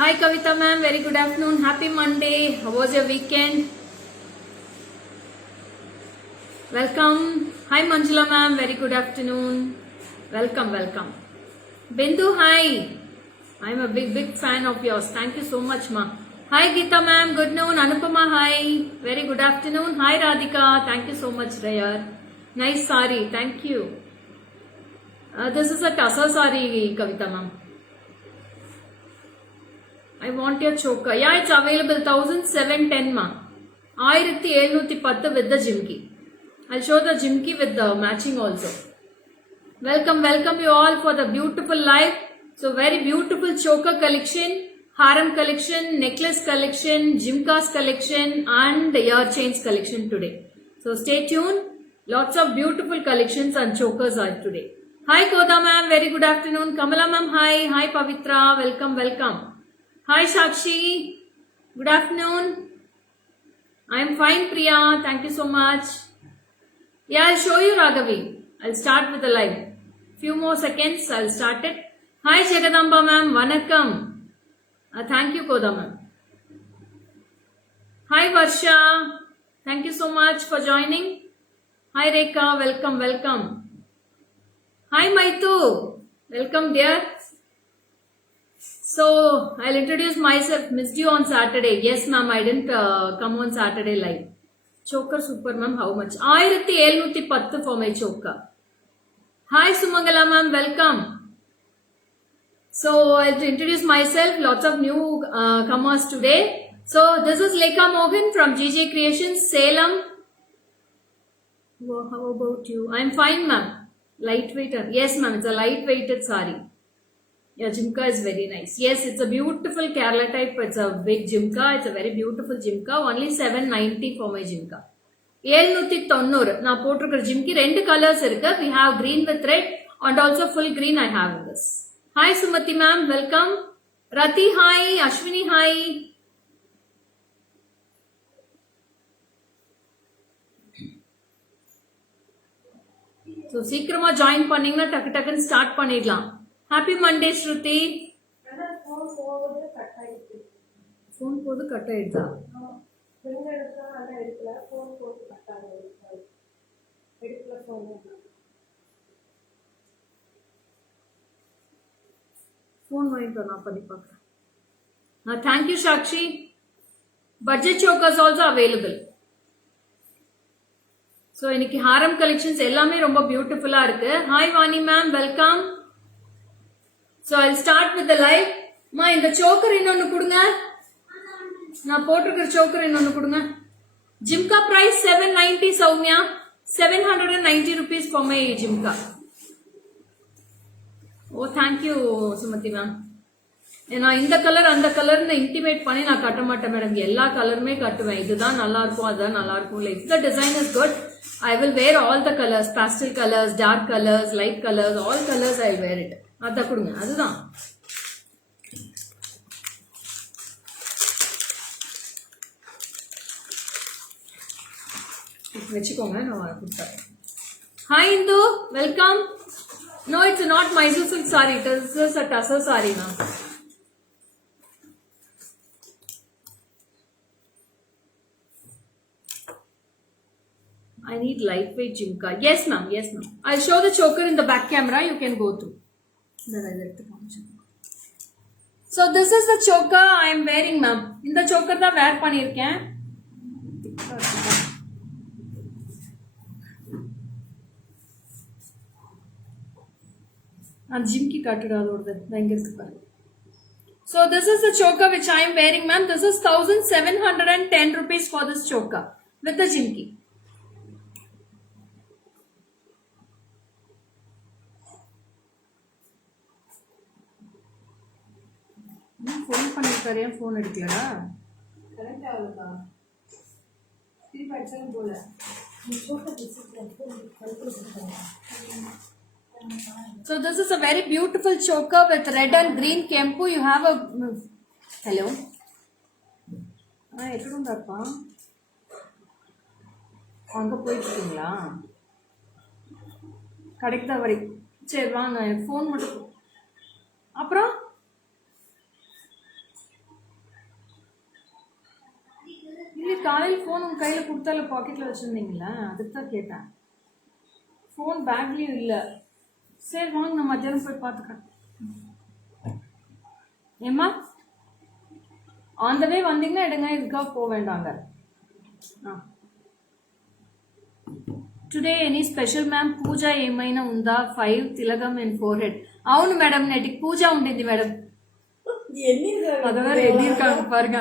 Hi Kavita ma'am, very good afternoon. Happy Monday. How was your weekend? Welcome. Hi Manjula ma'am, very good afternoon. Welcome. Bindu, hi. I'm a big fan of yours. Thank you so much, ma. Hi Geeta ma'am, good noon. Anupama, hi. Very good afternoon. Hi Radhika, thank you so much, Rayar. Nice sari, thank you. This is a tussar sari, Kavita ma'am. I want your choker. Yeah, it's available 1710 ma. 1710 with the jimki. I'll show the jimki with the matching also. Welcome you all for the beautiful live. So very beautiful choker collection, haram collection, necklace collection, jimkas collection and ear chains collection today. So stay tuned. Lots of beautiful collections and chokers are today. Hi Koda ma'am, very good afternoon. Kamala ma'am, hi. Hi Pavitra, welcome. Hi Sakshi, good afternoon. I am fine Priya, thank you so much. Yeah, I'll show you Raghavi. I'll start with the live. Few more seconds, I'll start it. Hi Jagadamba ma'am, vanakkam. Thank you Koda ma'am. Hi Varsha, thank you so much for joining. Hi Rekha, welcome. Hi Maitu, welcome dear. So, I'll introduce myself. Missed you on Saturday. Yes, ma'am, I didn't come on Saturday live. Choker super, ma'am, how much? 1710 for my choker. Hi, Sumangala, ma'am, welcome. So, I'll introduce myself. Lots of new comers today. So, this is Lekha Mohan from GJ Creations, Salem. How about you? I'm fine, ma'am. Lightweight. Yes, ma'am, it's a lightweighted sari. Yeah, jimka is very nice. Yes, it's a beautiful Kerala type. It's a big jimka. It's a very beautiful jimka. Only 790 for my jimka. 790. Now, potrukar jimki, two colors irukku. We have green with red and also full green I have in this. Hi Sumati ma'am, welcome. Rati, hi. Ashwini, hi. So, சீக்கிரமா join பண்ணீங்கன்னா டக்கு start பண்ணிடலாம். Happy Monday, Shruti. Phone போது கட் ஆயிடுதா? Phone வாங்கிட்டு நான் பண்ணி பார்க்கிறேன். Thank you, Shakshi. Budget chokers also available. So, இன்னைக்கு haram collections எல்லாமே ரொம்ப பியூட்டிஃபுல்லா இருக்கு. Hi Vani ma'am, welcome. So, I'll start with the live. Ma, இந்த choker இன்னொன்னு கொடுங்க. நான் போட்டிருக்கிற choker இன்னொன்னு கொடுங்க. Jimka price 790 Soumya. 790 rupees for my Jimka. Oh, thank you Sumati ma'am. ஏன்னா இந்த கலர் அந்த கலர்னு இன்டிமேட் பண்ணி நான் கட்ட மாட்டேன் மேடம். எல்லா கலருமே கட்டுவேன். இதுதான் நல்லா இருக்கும், அதுதான் நல்லா இருக்கும். If the design is good, I will wear all the colors, pastel colors, dark colors, light colors, all colors I will wear it. அத கொடுங்க, அதுதான். வெச்சுக்கோங்க, நான் கொடுத்தேன். Hi Indu, welcome. No, it's not Mysore silk saree. It is a tussar saree now. I need lightweight jimka. Yes, ma'am. I'll show the choker in the back camera. You can go through. So this is the choker I am wearing, ma'am. In the choker da wear பண்ணிருக்கேன். And jimki காட்டுடா அதோடது. இங்க இருக்கு பாரு. So this is the choker which I am wearing, ma'am. This is 1710 rupees for this choker with the jimki. Phone பண்ணிருக்காரு, ஏன் ஃபோன் எடுக்கலடா? கரெக்ட் ஆகுதா? திருப்பி அடிச்சாலும் போல. So this is a very beautiful choker with red and green kempu. You have a hello. எட்டுடாப்பா அங்க போயிட்டு இருக்கீங்களா? கடைக்கு தான் வரி. சரி வாங்க, ஃபோன் மட்டும். அப்புறம் இது காலையில் ஃபோன் உங்கள் கையில் கொடுத்தால பாக்கெட்டில் வச்சுருந்தீங்களா? அதுக்கு தான் கேட்டேன். ஃபோன் பேக்லேயும் இல்லை. சரி வாங்க, நான் மத்தியானம் போய் பார்த்துக்கிறேன். ஏம்மா ஆன் த வே வந்தீங்கன்னா எடுங்க, இதுக்காக போக வேண்டாங்க. టుడే ఎనీ స్పెషల్ మ్యామ్ పూజ ఏమైనా ఉందా? 5 తిలకం అండ్ 4 హెడ్. అవును మేడం, నేటికి పూజ ఉండింది మేడం. அதெல்லாம் எண்ணி இருக்காங்க பாருங்க.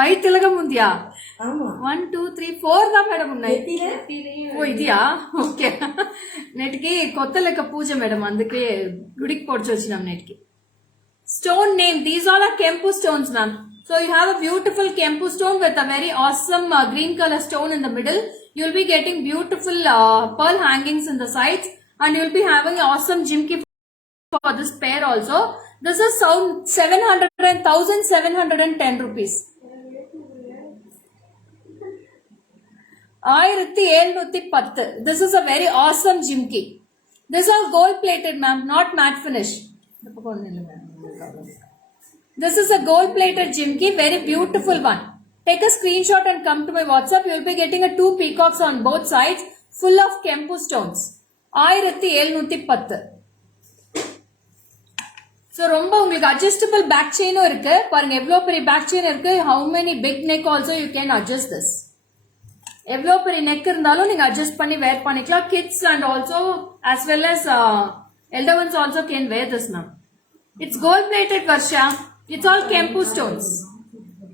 5 తిలకం ఉందియా? 1 2 3 4 దా మేడం ఉన్నాయి. ఓ ఇదియా? ఓకే. నేటికి కొత్త లెక్క పూజ మేడం, అందుకే గుడికి పొడిచి వచ్చినాం నేటికి. Stone name, these all are Kempu stones ma'am. So you have a beautiful Kempu stone with a very awesome green color stone in the middle. You'll be getting beautiful pearl hangings in the sides, and you'll be having awesome jimki for this pair also. This is 1710 rupees. 1710. This is a very awesome jimki. This is gold plated ma'am, not matte finish. This is a gold plated jimki, very beautiful one. Take a screenshot and come to my WhatsApp. You will be getting a 2 peacocks on both sides, full of Kempu stones. 1710. So ரொம்ப உங்களுக்கு adjustable back chain இருக்கு. பாருங்க எவ்வளவு பெரிய back chain இருக்கு. How many big neck also you can adjust this. எவ்வளவு பெரிய neck இருந்தாலும் நீங்க adjust பண்ணி wear பண்ணிக்கலாம். Kids and also as well as elder ones also can wear this now. It's gold plated Varsha. It's all Kempu stones.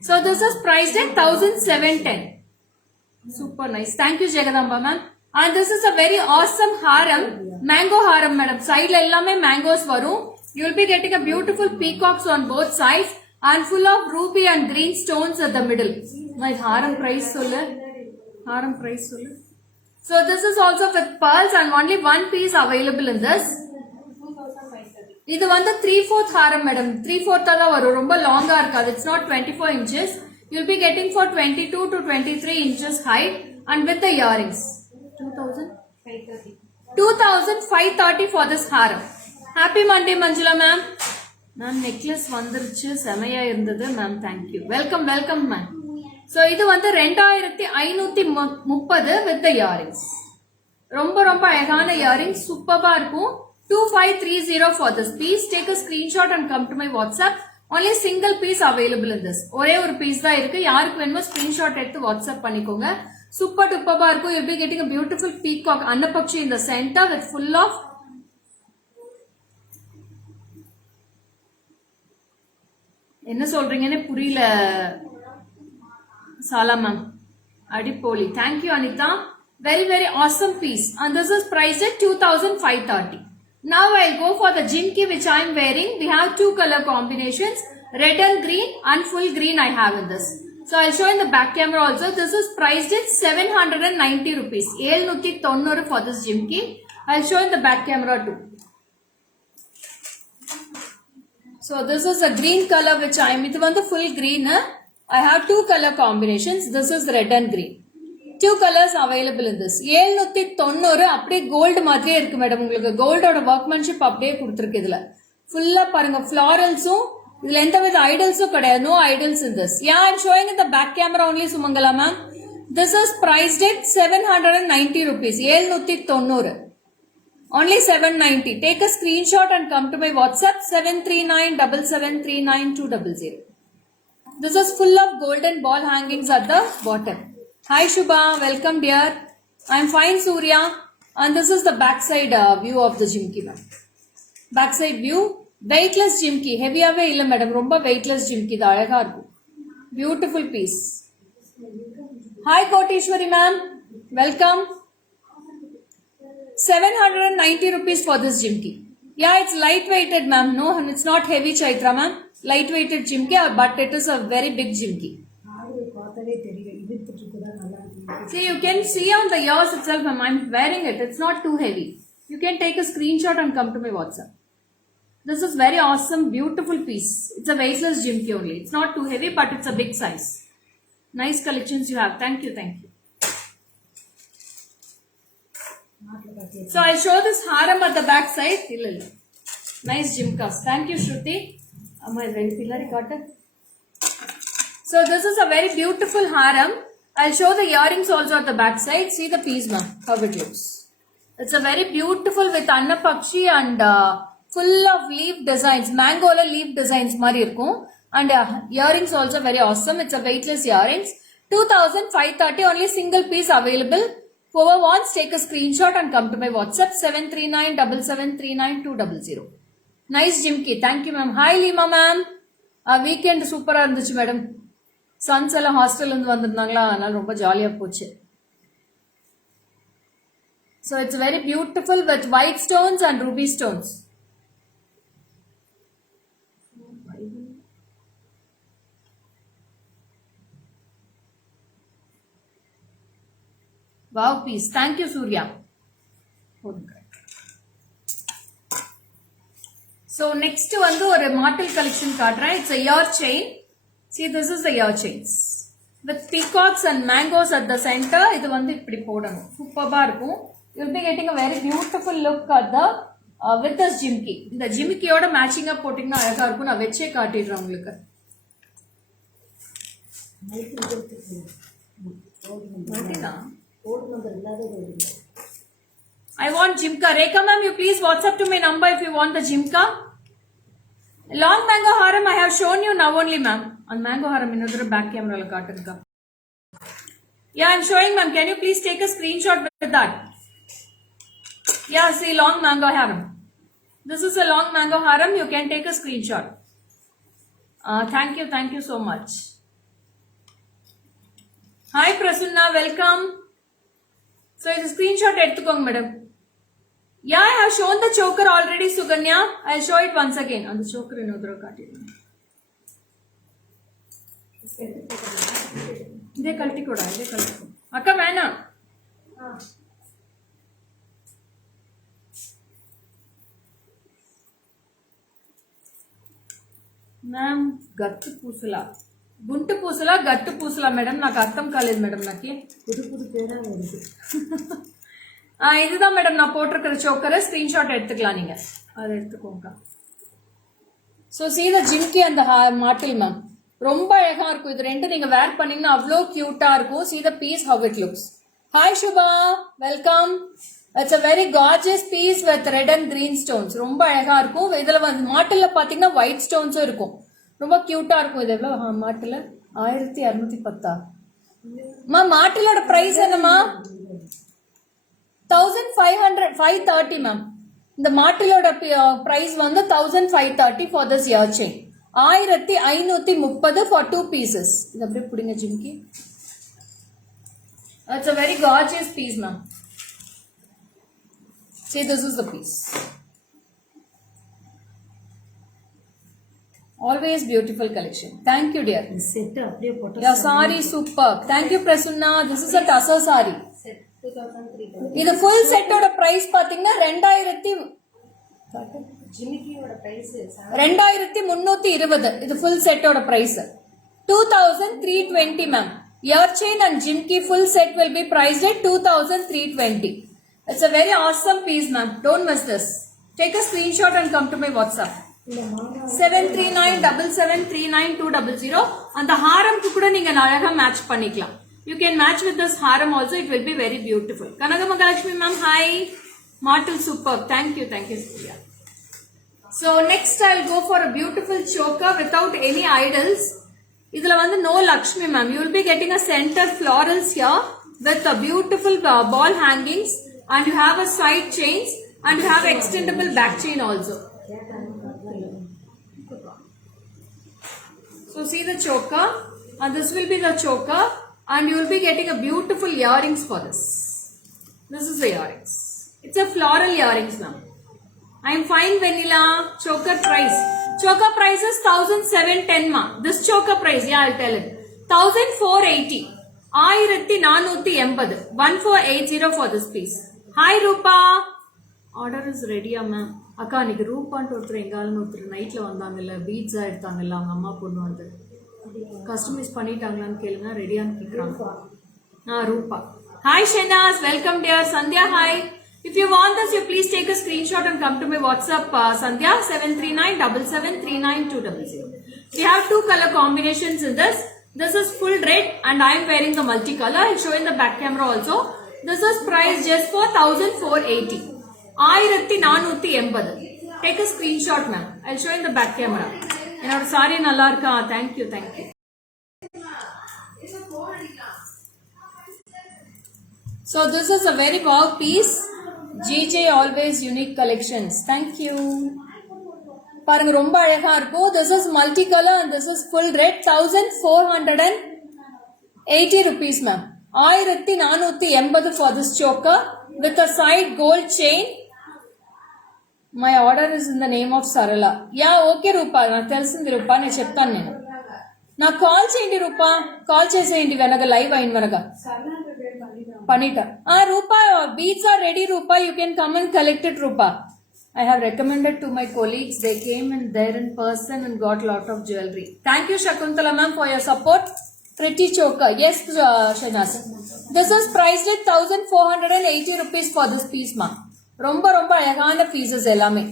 So this is priced at 1710. Super nice. Thank you Jagadamba ma'am. And this is a very awesome haram. Mango haram madam. Side la ellame mangoes varum. You will be getting a beautiful peacocks on both sides and full of ruby and green stones at the middle. My haram price solla. Haram price solla. So this is also with pearls and only one piece available in this. இது வந்து 3/4 ஹாரம் மேடம். 3/4 தான் வரும், ரொம்ப லாங்கா இருக்காது. It's not 24 inches. You'll be getting for 22 to 23 inches height and with the earrings. 2530 for this haram. Happy Monday Manjula ma'am. Ma'am necklace வந்துருச்சு, செமையா இருந்தது ma'am. Thank you. Welcome ma'am. So இது வந்து 2530 with the earrings. ரொம்ப ரொம்ப அழகான earrings, சூப்பரா இருக்கும். 2530 for this piece. Take a screenshot and come to my WhatsApp. Only single piece available in this. ஒரே ஒரு piece தான் இருக்கு. யாருக்கு வேணுமோ screenshot எடுத்து WhatsApp பண்ணிக்கோங்க. Super duper இருக்கும். You'll be getting a beautiful peacock annapakshi in the center with full of என்ன சொல்றீங்கன்னு புரியல சாலா மேம். அடிப்போலி. Thank you Anita. Very very awesome piece. And this is priced at 2530. Now I'll go for the jimki which I am wearing. We have 2 color combinations, red and green, and full green I have in this. So I'll show in the back camera also. This is priced at 790 rupees. 790 for this jimki. I'll show in the back camera too. So this is a green color which I am. It is the full green. I have 2 color combinations. This is red and green. 2 colors available in this. 790 அப்படியே கோல்ட் மாதிரியே இருக்கு மேடம். உங்களுக்கு கோல்டோட வர்க்மன்ஷிப் அப்படியே கொடுத்துருக்கு. இதுல ஃபுல்லா பாருங்க ஃபிளாரல்ஸும், இதுல எந்த வித ஐடல்ஸும் கிடையாது. No idols in this. Yeah, I'm showing in the back camera only Sumangala ma'am. This is priced at 790 rupees. 790. Only 790. Take a screenshot and come to my WhatsApp 7397739200. This is full of golden ball hangings at the bottom. Hi Shubha, welcome dear. I'm fine Surya. And this is the backside view of the jimki ma'am. Backside view, weightless jimki. Heavyave illa madam, romba weightless jimki da alaga irukku. Beautiful piece. Hi Koteshwari ma'am, welcome. 790 rupees for this jimki. Yeah, it's light weighted ma'am. No, it's not heavy Chaitra ma'am. Light weighted jimki, but it is a very big jimki. See, you can see on the ears itself, ma'am. I'm wearing it. It's not too heavy. You can take a screenshot and come to my WhatsApp. This is very awesome, beautiful piece. It's a weightless jimki only. It's not too heavy, but it's a big size. Nice collections you have. Thank you, thank you. So I'll show this haram at the back side. Nice jimkas. Thank you, Shruti. So this is a very beautiful haram. I'll show the earrings also at the back side. See the piece, ma'am, how it looks. It's a very beautiful with Annapakshi and full of leaf designs. Mango leaf designs mari irkum. And earrings also very awesome. It's a weightless earrings. 2,530 only single piece available. Whoever wants, take a screenshot and come to my WhatsApp 7397739 Nice Jimki. Thank you, ma'am. Hi, Lima, ma'am. Weekend super irundhuchu, madam. Sons alla hostel undu vandirundangala, adanaல ரொம்ப ஜாலியா போச்சு. So it's very beautiful with white stones and ruby stones. Wow, piece. Thank you, Surya. So next vandu or martel collection kaatren. It's a ear chain. See, this is the ear chains with peacocks and mangoes at the center. Idu vandu ipdi podanum. Superba irukum. You'll be getting a very beautiful look at the with this jimki. The jimki oda matching up pottingna alaga irukum. Na veche kaatidren ungalku. I want Jimka. Rekha ma'am, you please WhatsApp to my number if you want the Jimka. Long mango haram I have shown you now only, ma'am. On mango haram inodra back camera la kaatunga. Yeah, I'm showing, ma'am. Can you please take a screenshot with that? Yeah, see, long mango haram. This is a long mango haram. You can take a screenshot. Thank you so much. Hi Prasunna, welcome. So it's a screenshot eduthukonga madam. Yeah, I have shown the choker already, Suganya. I'll show it once again. On the choker inodra kaatidren. Ide kalti koda, ide kalti. Akka vena. Ma'am, gattu pusala. గుంటు పూసలా గట్టు పూసలా మేడం నాకు అర్థం కాలేదు మేడం నాకు புது பேரா வருது இதுதான் மேடம் நான் போட்டிருக்கிற சோக்கரை ஸ்கிரீன்ஷாட் எடுத்துக்கலாம் நீங்க அதை எடுத்துக்கோங்க ஸோ see the ஜிம்கி அந்த மாட்டில் மேம் ரொம்ப அழகா இருக்கும் இது ரெண்டு நீங்க வேர் பண்ணீங்கன்னா அவ்வளோ கியூட்டா இருக்கும் see the piece how it looks hi Shubha welcome it's a very gorgeous piece with red and green stones ரொம்ப அழகா இருக்கும் இதுல வந்து மாட்டில்ல பாத்தீங்கன்னா white stonesம் இருக்கும் ரொம்ப கியூட்டா இருக்கும் இது எவ்வளவு மாட்டில 1610 மா மாட்டிலோட பிரைஸ் என்னமா 1530 மேம் இந்த மாட்டிலோட பிரைஸ் வந்து 1530 for this ear chain 1530 for 2 pieces இது அப்படியே புடிங்க jhumki it's a very gorgeous piece ma'am see this is the piece always beautiful collection thank you dear set அப்படியே photo yeah sorry super thank you Prasunna this is a tussar saree set 2003 இது full set ஓட price பாத்தீங்கன்னா 2000 ஜிமிக்கியோட price 2320 இது full set ஓட price 2320 ma'am ear chain and jimki full set will be priced at 2320 it's a very awesome piece ma'am don't miss this take a screenshot and come to my WhatsApp 7397739 and the haram ku kuda neenga nalaga match panikalam you can match with this haram also it will be very beautiful Kanagamagalakshmi ma'am hi Martel superb thank you Surya so next I'll go for a beautiful choker without any idols idhula vandu no Lakshmi ma'am you will be getting a center florals here with a beautiful ball hangings and you have a side chains and you have extendable back chain also. So see the choker and this will be the choker and you will be getting a beautiful earrings for this. This is the earrings. It's a floral earrings now. I am fine vanilla choker price. Choker price is 1710 ma. This choker price, yeah I'll tell it. 1480. 1480. 1480 for this piece. Hi Rupa. Order is ready ma'am. அக்கா இன்னைக்கு ரூபான்ட்டு ஒருத்தர் எங்காலும் ஒருத்தர் நைட்ல வந்தாங்கல்ல பீட்ஸா எடுத்தாங்கல்ல அவங்க அம்மா பொண்ணு வந்து கஸ்டமைஸ் பண்ணிட்டாங்களான்னு கேளுங்க ரெடியான்னு கேட்குறாங்க ரூபா ஹாய் Shehnaaz welcome dear Sandhya hi if you want this you please take a screenshot and come to my WhatsApp Sandhya 7397739 200 we have 2 color combinations in this This is full red and I am wearing the multicolor. I'll show in the back camera also. This is priced just for 1480. 1480. Take a screenshot, ma'am. I'll show in the back camera. Ennoda saree nalla irukka. Thank you, thank you. So this is a very wow piece. GJ always unique collections. Thank you. பாருங்க ரொம்ப அழகா இருக்கும். This is multicolor and this is full red. 1480 rupees, ma'am. 1480 for this choker with a side gold chain. My order is in the name of Sarala. Yeah, okay Rupa. Na telsindi Rupa ne cheptanu nenu. Na call cheyandi Rupa. Call cheseyandi venaga live ayin venaga. Panita. Rupa, beads are ready Rupa. You can come and collect it Rupa. I have recommended to my colleagues. They came in there in person and got lot of jewelry. Thank you Shakuntala ma'am for your support. Pretty choker. Yes, Shahnaz. This is priced at 1480 rupees for this piece ma'am. ரொம்ப ரொம்ப அழகான pieces எல்லாமே.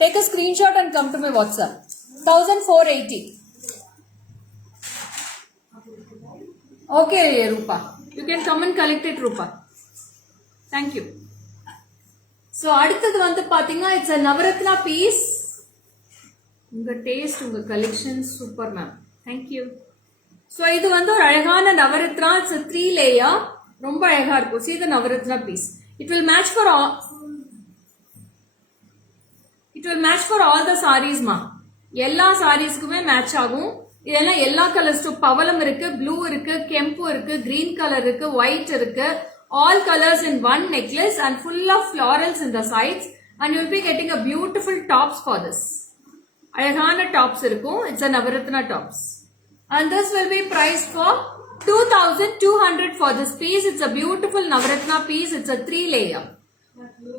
Take a screenshot and come to my WhatsApp. 1480. Okay Rupa. You can come and collect it Rupa. Thank you. So அடுத்தது வந்து பாத்தீங்கன்னா it's a Navaratna piece. உங்க டேஸ்ட் உங்க collection super ma'am. Thank you. So இது வந்து ஒரு அழகான நவரத்னா. It's a 3 layer. ரொம்ப அழகா இருக்கும். See the Navaratna piece. It will match for all the sarees ma. எல்லா sareesக்குமே மேட்ச் ஆகும். இதெல்லாம் எல்லா கலர்ஸ் பவளம் இருக்கு, ப்ளூ இருக்கு, கெம்பு இருக்கு, கிரீன் கலர் இருக்கு, ஒயிட் இருக்கு. All colors in one necklace and full of florals in the sides, and you will be getting a beautiful tops for this. Ayagana tops irukkum. It's a Navaratna tops. And this will be priced for 2200 for this piece. It's a beautiful Navaratna piece. It's a 3 layer.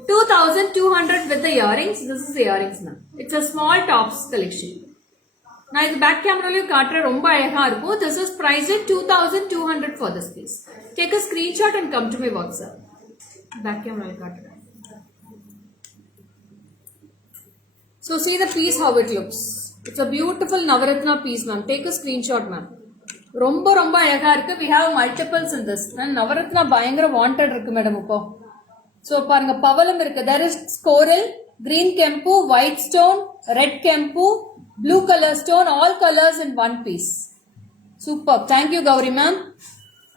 2200 with the earrings. This is the earrings now. It's a small tops collection. Now in the back camera you kaatra romba alaga irukum. This is priced at 2200 for this piece. Take a screenshot and come to my WhatsApp. Back camera you kaatra. So see the piece how it looks. It's a beautiful Navaratna piece ma'am. Take a screenshot ma'am. Romba romba alaga irukku. We have multiples in this. And Navaratna பயங்கர wanted irukku madam இப்போ. So பாருங்க பவளம் இருக்கு. There is coral, green kempu, white stone, red kempu, blue color stone, all colors in one piece. Superb. Thank you Gauri ma'am.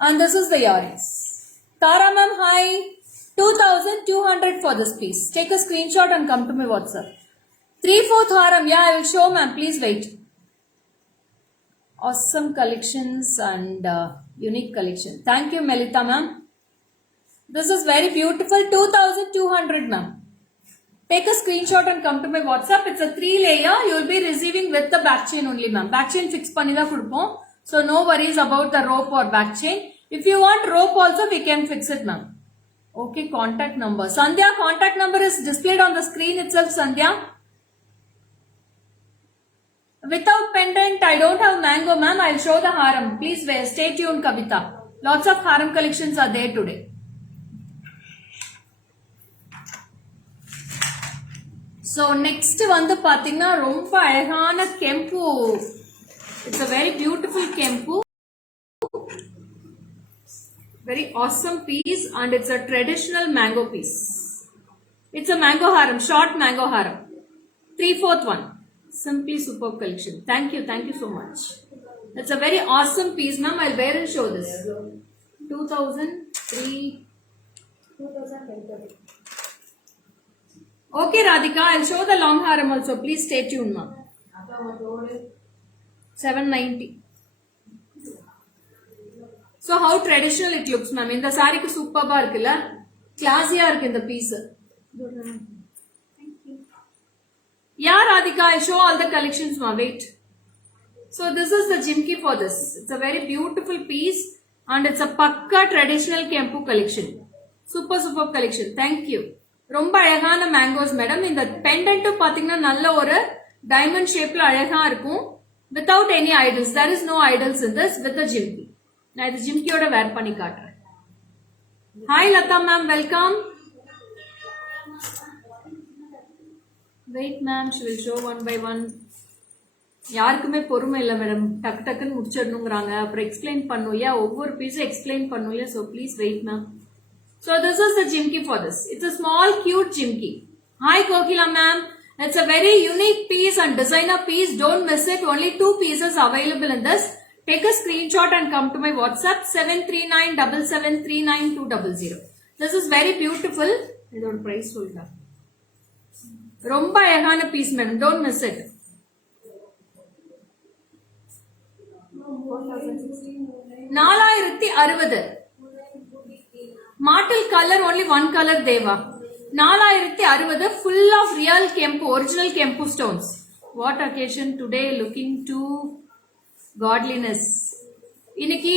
And this is the earrings. Tara ma'am, hi. 2200 for this piece. Take a screenshot and come to my WhatsApp. 3/4 haram. Yeah, I will show ma'am. Please wait. Awesome collections and unique collection. Thank you Melita ma'am. This is very beautiful. 2200 ma'am. Take a screenshot and come to my WhatsApp. It's a 3 layer. You will be receiving with the back chain only ma'am. Back chain fix panni da kudupom. So no worries about the rope or back chain. If you want rope also we can fix it ma'am. Okay, contact number. Sandhya, contact number is displayed on the screen itself Sandhya. Without pendant I don't have mango ma'am. I'll show the haram. Please wait. Stay tuned Kavita. Lots of haram collections are there today. So next வந்து பாத்தீங்கன்னா ரொம்ப அழகான கெம்பு. It's a very beautiful kempu. Very awesome piece and it's a traditional mango piece. It's a mango haram, short mango haram. 3/4 one. Simply superb collection. Thank you so much. It's a very awesome piece ma'am. I'll wear and show this. 2010. Okay Radhika, I'll show the long haram also. Please stay tuned ma'am. 790. So how traditional it looks ma'am. In the saree ku superb ah irukilla. Classy ah irukku in the piece. Thank you. Yeah Radhika, I'll show all the collections ma'am. Wait. So this is the jimki for this. It's a very beautiful piece and it's a pakka traditional kempu collection. Super collection. Thank you. ரொம்ப அழகான mangoes madam. இந்த பெண்டன்ட்டும் பாத்தீங்கன்னா நல்ல ஒரு டைமண்ட் ஷேப்ல அழகா இருக்கும். Without any idols. There is no idols in this with the jimki. நான் இது ஜிம்கியோட வேர் பண்ணி காட்டுறேன். Hi Latha ma'am, welcome. Wait ma'am, she will show one by one. யாருக்குமே பொறுமை இல்லை மேடம், டக்கு டக்குன்னு முடிச்சிடணுங்கிறாங்க, அப்புறம் எக்ஸ்பிளைன் பண்ணும் இல்லையா, ஒவ்வொரு பீஸும் எக்ஸ்பிளைன் பண்ணும் இல்லையா. So please wait ma'am. So this is the jhumki for this. It's a small cute jhumki. Hi Kokila ma'am, it's a very unique piece and designer piece. Don't miss it. Only 2 pieces available in this. Take a screenshot and come to my WhatsApp 7397739200. This is very beautiful. இதோட price சொல்லுங்க. ரொம்ப அழகான piece madam, don't miss it. 4060 மாட்டல் colour, only one color தேவா. 4060 full of real kempu, original kempu stones. What occasion today? Looking to godliness. இன்னைக்கு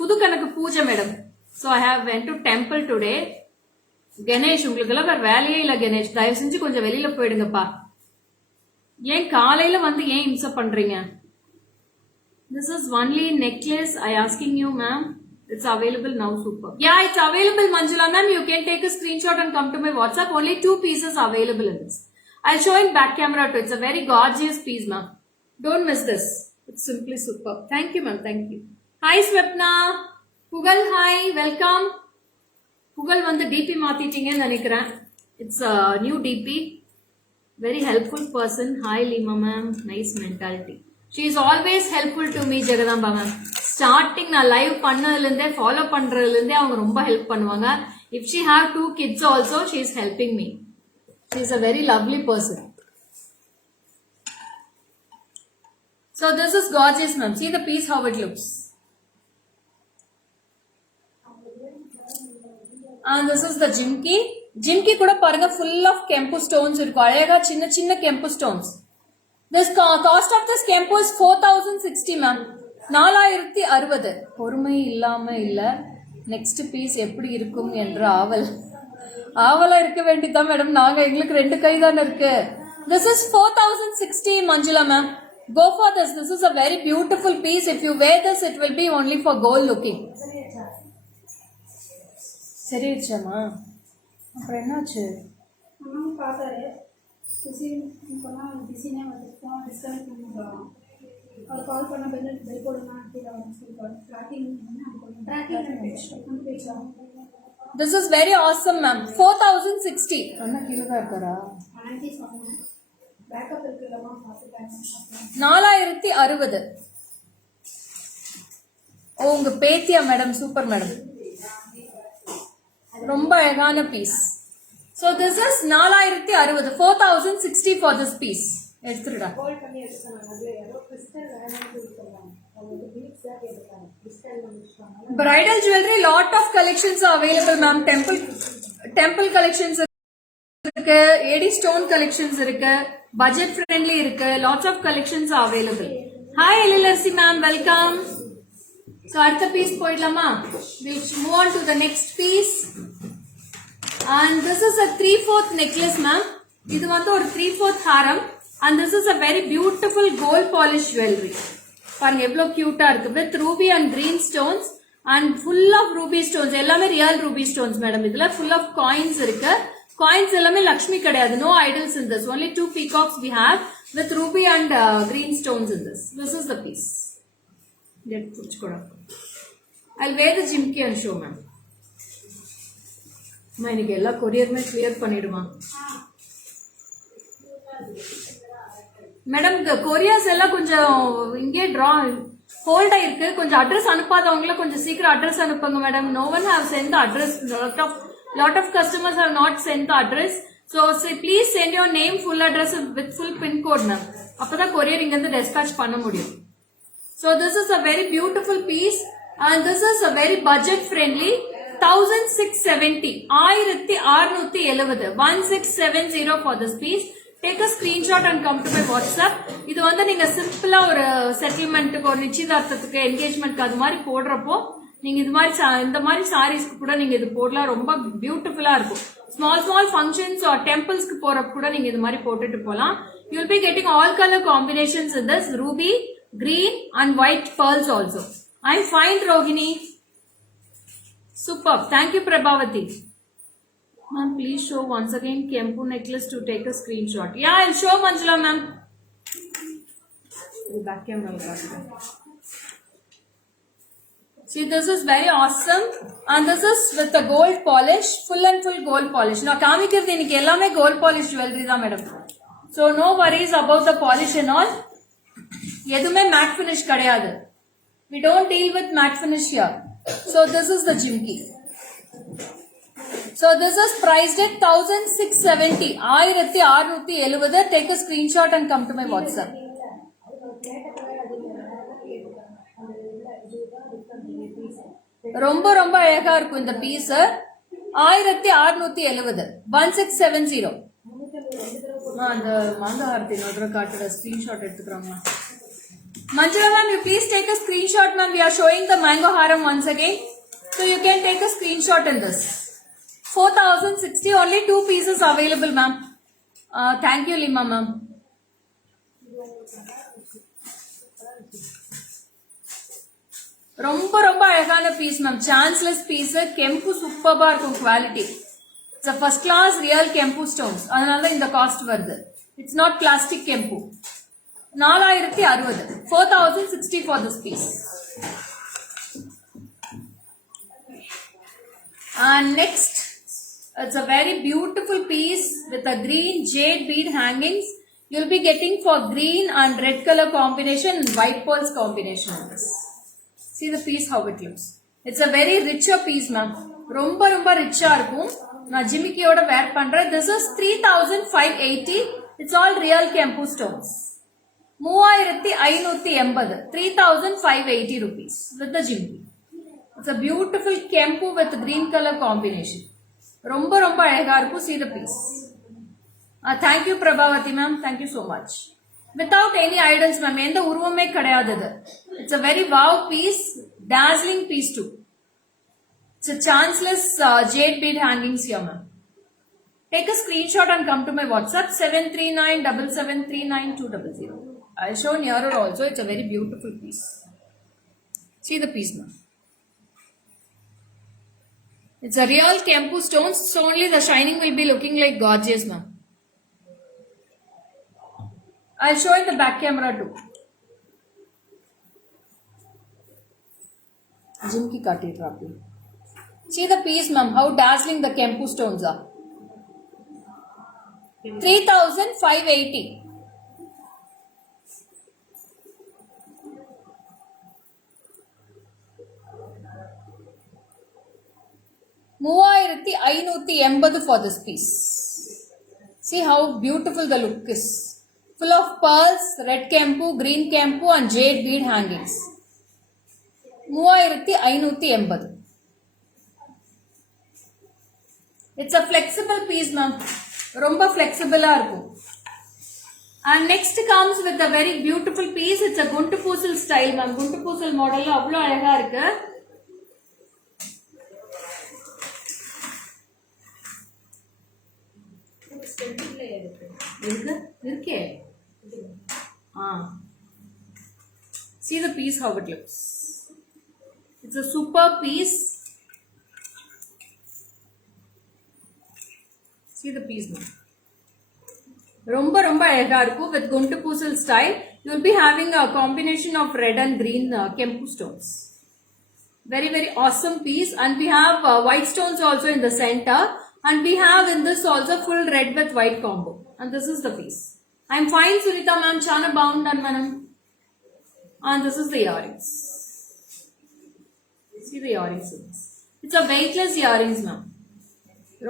புது கணக்கு பூஜை madam. So I have went to temple today. Ganesh, உங்களுக்கு எல்லாம் வேற வேலையே இல்ல கணேஷ், தயவு செஞ்சு கொஞ்சம் வெளியில போயிடுங்கப்பா. ஏன் காலையில வந்து ஏன் இம்சை பண்றீங்க? This is only necklace. I asking you, ma'am. It's available now. Super. Yeah, it's available, Manjula ma'am. You can take a screenshot and come to my WhatsApp. Only 2 pieces available in this. I'll show in back camera too. It's a very gorgeous piece, ma'am. Don't miss this. It's simply superb. Thank you, ma'am. Thank you. Hi, Swapna. Pugal, hi. Welcome. Pugal வந்து DP மாத்திட்டீங்கன்னு நினைக்கிறேன். It's a new DP. Very helpful person. Hi, Lima ma'am. Nice mentality. She is always helpful to me, Jagadamba ma'am. Starting நான் லைவ் பண்ணதுல இருந்தே ஃபாலோ பண்றதுல இருந்தே அவங்க ரொம்ப ஹெல்ப் பண்ணுவாங்க. If she have 2 kids also, she is helping me. She is a very lovely person. So this is gorgeous ma'am. See the piece how it looks. And this is the jimki. Jimki கூட பாருங்க full of kempu stones இருக்கும். அழகா சின்ன சின்ன kempu stones. This cost of this kempu is 4060 ma'am. 4060. பொறுமை இல்லாம இல்ல. Next piece எப்படி இருக்கும் என்ற ஆவலா இருக்க வேண்டியதான் மேடம். நாங்க எங்களுக்கு 2 கை தானே இருக்கு. This is 4060 Manjula ma'am. Go for this. This is a very beautiful piece. If you wear this, it will be only for gold looking. சரியாச்சாமா? அப்புறம் என்னாச்சு? பார்த்தாரு பிஸினே வந்து ஃபோன் டிஸ்கனெக்ட் பண்ணிடுறோம். அவர் கால் பண்ண பெல் போடுங்க ட்ராக்கிங் பேசலாம். This is very awesome ma'am. 4060. அண்ணா கீழே தான் இருக்காரா? சொன்னேன் பேக்கப் இருக்குல்லமா பார்த்துட்டாங்க. 4060. ஓ, உங்க பேத்தியா மேடம்? சூப்பர் மேடம், ரொம்ப அழகான piece. So this is 4060. 4060 for this piece. எடுத்துடா. கால் பண்ணி எடுத்துறாங்க. அது ஏதோ கிறிஸ்டல் வேணும்னு சொல்றாங்க. அவங்க பீட்ஸ் தான் கேட்டாங்க. கிறிஸ்டல் வந்துட்டாங்க. Bridal jewelry lot of collections are available ma'am. Temple collections இருக்கு, AD stone collections இருக்கு, budget friendly இருக்கு, lots of collections are available. Hi LLRC ma'am, welcome. So அடுத்த பீஸ் போயிடலாமா? We'll move on to the next piece. And this is a 3/4 necklace ma'am. இது வந்து ஒரு 3/4 ஹாரம். And this is a very beautiful gold polish jewelry. பாருங்க எவ்வளவு கியூட்டா இருக்கு. With ruby and green stones and full of ruby stones. எல்லாமே real ruby stones madam. இதுல full of coins இருக்கு. Coins எல்லாமே லக்ஷ்மி கிடையாது. No idols in this. Only 2 peacocks we have with ruby and green stones in this. This is the piece. Let puchkoda. I'll wear the jimki and show ma'am. இன்னைக்கு எல்லா கொரியருமே கிளியர் பண்ணிடுமா madam? Couriers எல்லாம் கொஞ்சம் இங்கே ஹோல்ட் ஆயிருக்கு. கொஞ்சம் அட்ரஸ் அனுப்பாதவங்கள கொஞ்சம் சீக்கிரம் அட்ரஸ் அனுப்புங்க madam. No one have sent the address. Lot of customers have not sent the address. So please send your name, full address with full pin code ma'am. அப்பதான் கொரியர் இங்க இருந்து dispatch பண்ண முடியும். So this is a very beautiful piece and this is a very budget friendly. 1670. 1670. 1670 for this piece. Take a screenshot and come to my WhatsApp. இது வந்து நீங்க சிம்பிளா ஒரு செட்டில்மெண்ட்டுக்கு, ஒரு நிச்சயதார்த்தத்துக்கு, என்கேஜ்மெண்ட்க்கு அது மாதிரி போடுறப்போ நீங்க இந்த மாதிரி சாரீஸ்க்கு கூட நீங்க இது போடலாம். ரொம்ப பியூட்டிஃபுல்லா இருக்கும். ஸ்மால் ஃபங்க்ஷன்ஸ் ஆர் டெம்பிள்ஸ்க்கு போறப்ப கூட நீங்க இது மாதிரி போட்டுட்டு போலாம். You will be getting all color combinations in this ruby, green and white pearls also. I'm fine Rohini. Superb. Thank you Prabhavati. Ma'am, please show once again Kempu necklace to take a screenshot. Yeah, I'll show Manjula ma'am. back camera. See, this is very awesome, and this is with the gold polish, full and full gold polish. Now, காமிக்கிறது இன்னைக்கு எல்லாமே gold polish jewelry தான் madam. So no worries about the polish and all. எதுமே matte finish கிடையாது. We don't deal with matte finish here. So this is the jimki. So this is priced at 1670. 1670. Take a screenshot and come to my WhatsApp. ரொம்ப ரொம்ப அழகா இருக்கும் இந்த பீஸ். 1670. 1670. அந்த மாங்காரத்தை இன்னொரு காட்டுற ஸ்கிரீன்ஷாட் எடுத்துக்கிறாங்க. Manjula ma'am, you please take a screenshot ma'am. We are showing the mango haram once again. So you can take a screenshot in this. 4060, only 2 pieces available ma'am. Thank you Lima ma'am. ரொம்ப ரொம்ப அழகான piece ma'am. Chanceless piece. Kempu சூப்பர்பா இருக்கும் quality. It's a first class real kempu stones. அதனால தான் இந்த cost வருது. It's not plastic kempu. 4060. 4060 for this piece. And next, it's a very beautiful piece with a green jade bead hangings. You'll be getting for green and red color combination and white pearls combination. See the piece how it looks. It's a very richer piece ma'am. ரொம்ப ரொம்ப ரிச்சா இருக்கும். நான் ஜிமிக்கியோட வேர் பண்றேன். This is 3580. It's all real Kempu stones. 3580. 3580 rupees with the jimki. It's a beautiful Kempu with green color combination. ரொம்ப ரொம்ப அழகா இருக்கும். See the piece. Thank you Prabhavati ma'am. Thank you so much. Without any idols ma'am. எந்த உருவமே கிடையாது. It's a very wow piece. Dazzling piece too. It's a chanceless jade bead hangings here ma'am. Take a screenshot and come to my WhatsApp 73977399200. I'll show nearer also. It's a very beautiful piece. See the piece ma'am. It's a real Kempu stones. So only the shining will be looking like gorgeous ma'am. I'll show in the back camera too. Jimki cut it properly. See the piece ma'am, how dazzling the Kempu stones are. 3580. மூவாயிரத்தி ஐநூத்தி எண்பது for this piece. See how beautiful the look is. Full of pearls, red Kempu, green Kempu and jade bead hangings. 3580. It's a flexible piece ma'am. Romba flexible ah irukum. And next comes with a very beautiful piece. It's a Guntu Poosal style ma'am. Guntu Poosal model la avlo alaga irukku. இருக்கே. See the piece how it looks. It's a super piece. See the piece now. ரொம்ப ரொம்ப அழகா இருக்கும். With Guntu Poosal style, you will be having a combination of red and green Kempu stones. Very very awesome piece. And we have white stones also in the center. And we have in this also full red with white combo. And this is the piece. I'm fine Sunita ma'am. Chana bound and madam. And this is the earrings. See the earrings. It's a weightless earrings ma'am.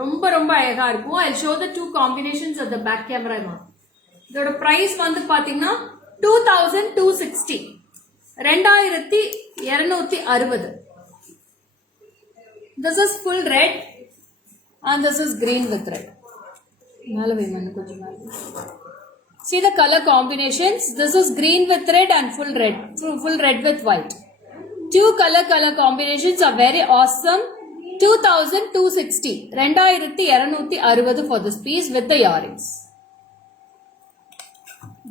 ரொம்ப ரொம்ப அழகா இருக்கும். I'll show the two combinations at the back camera ma'am. இதோட price வந்து பாத்தீங்கன்னா 2260. 2260. This is full red. And this is green with red. See the color combinations. This is green with red and full red with white. Two color combinations are very awesome. 2260. 2260 for this piece with the earrings.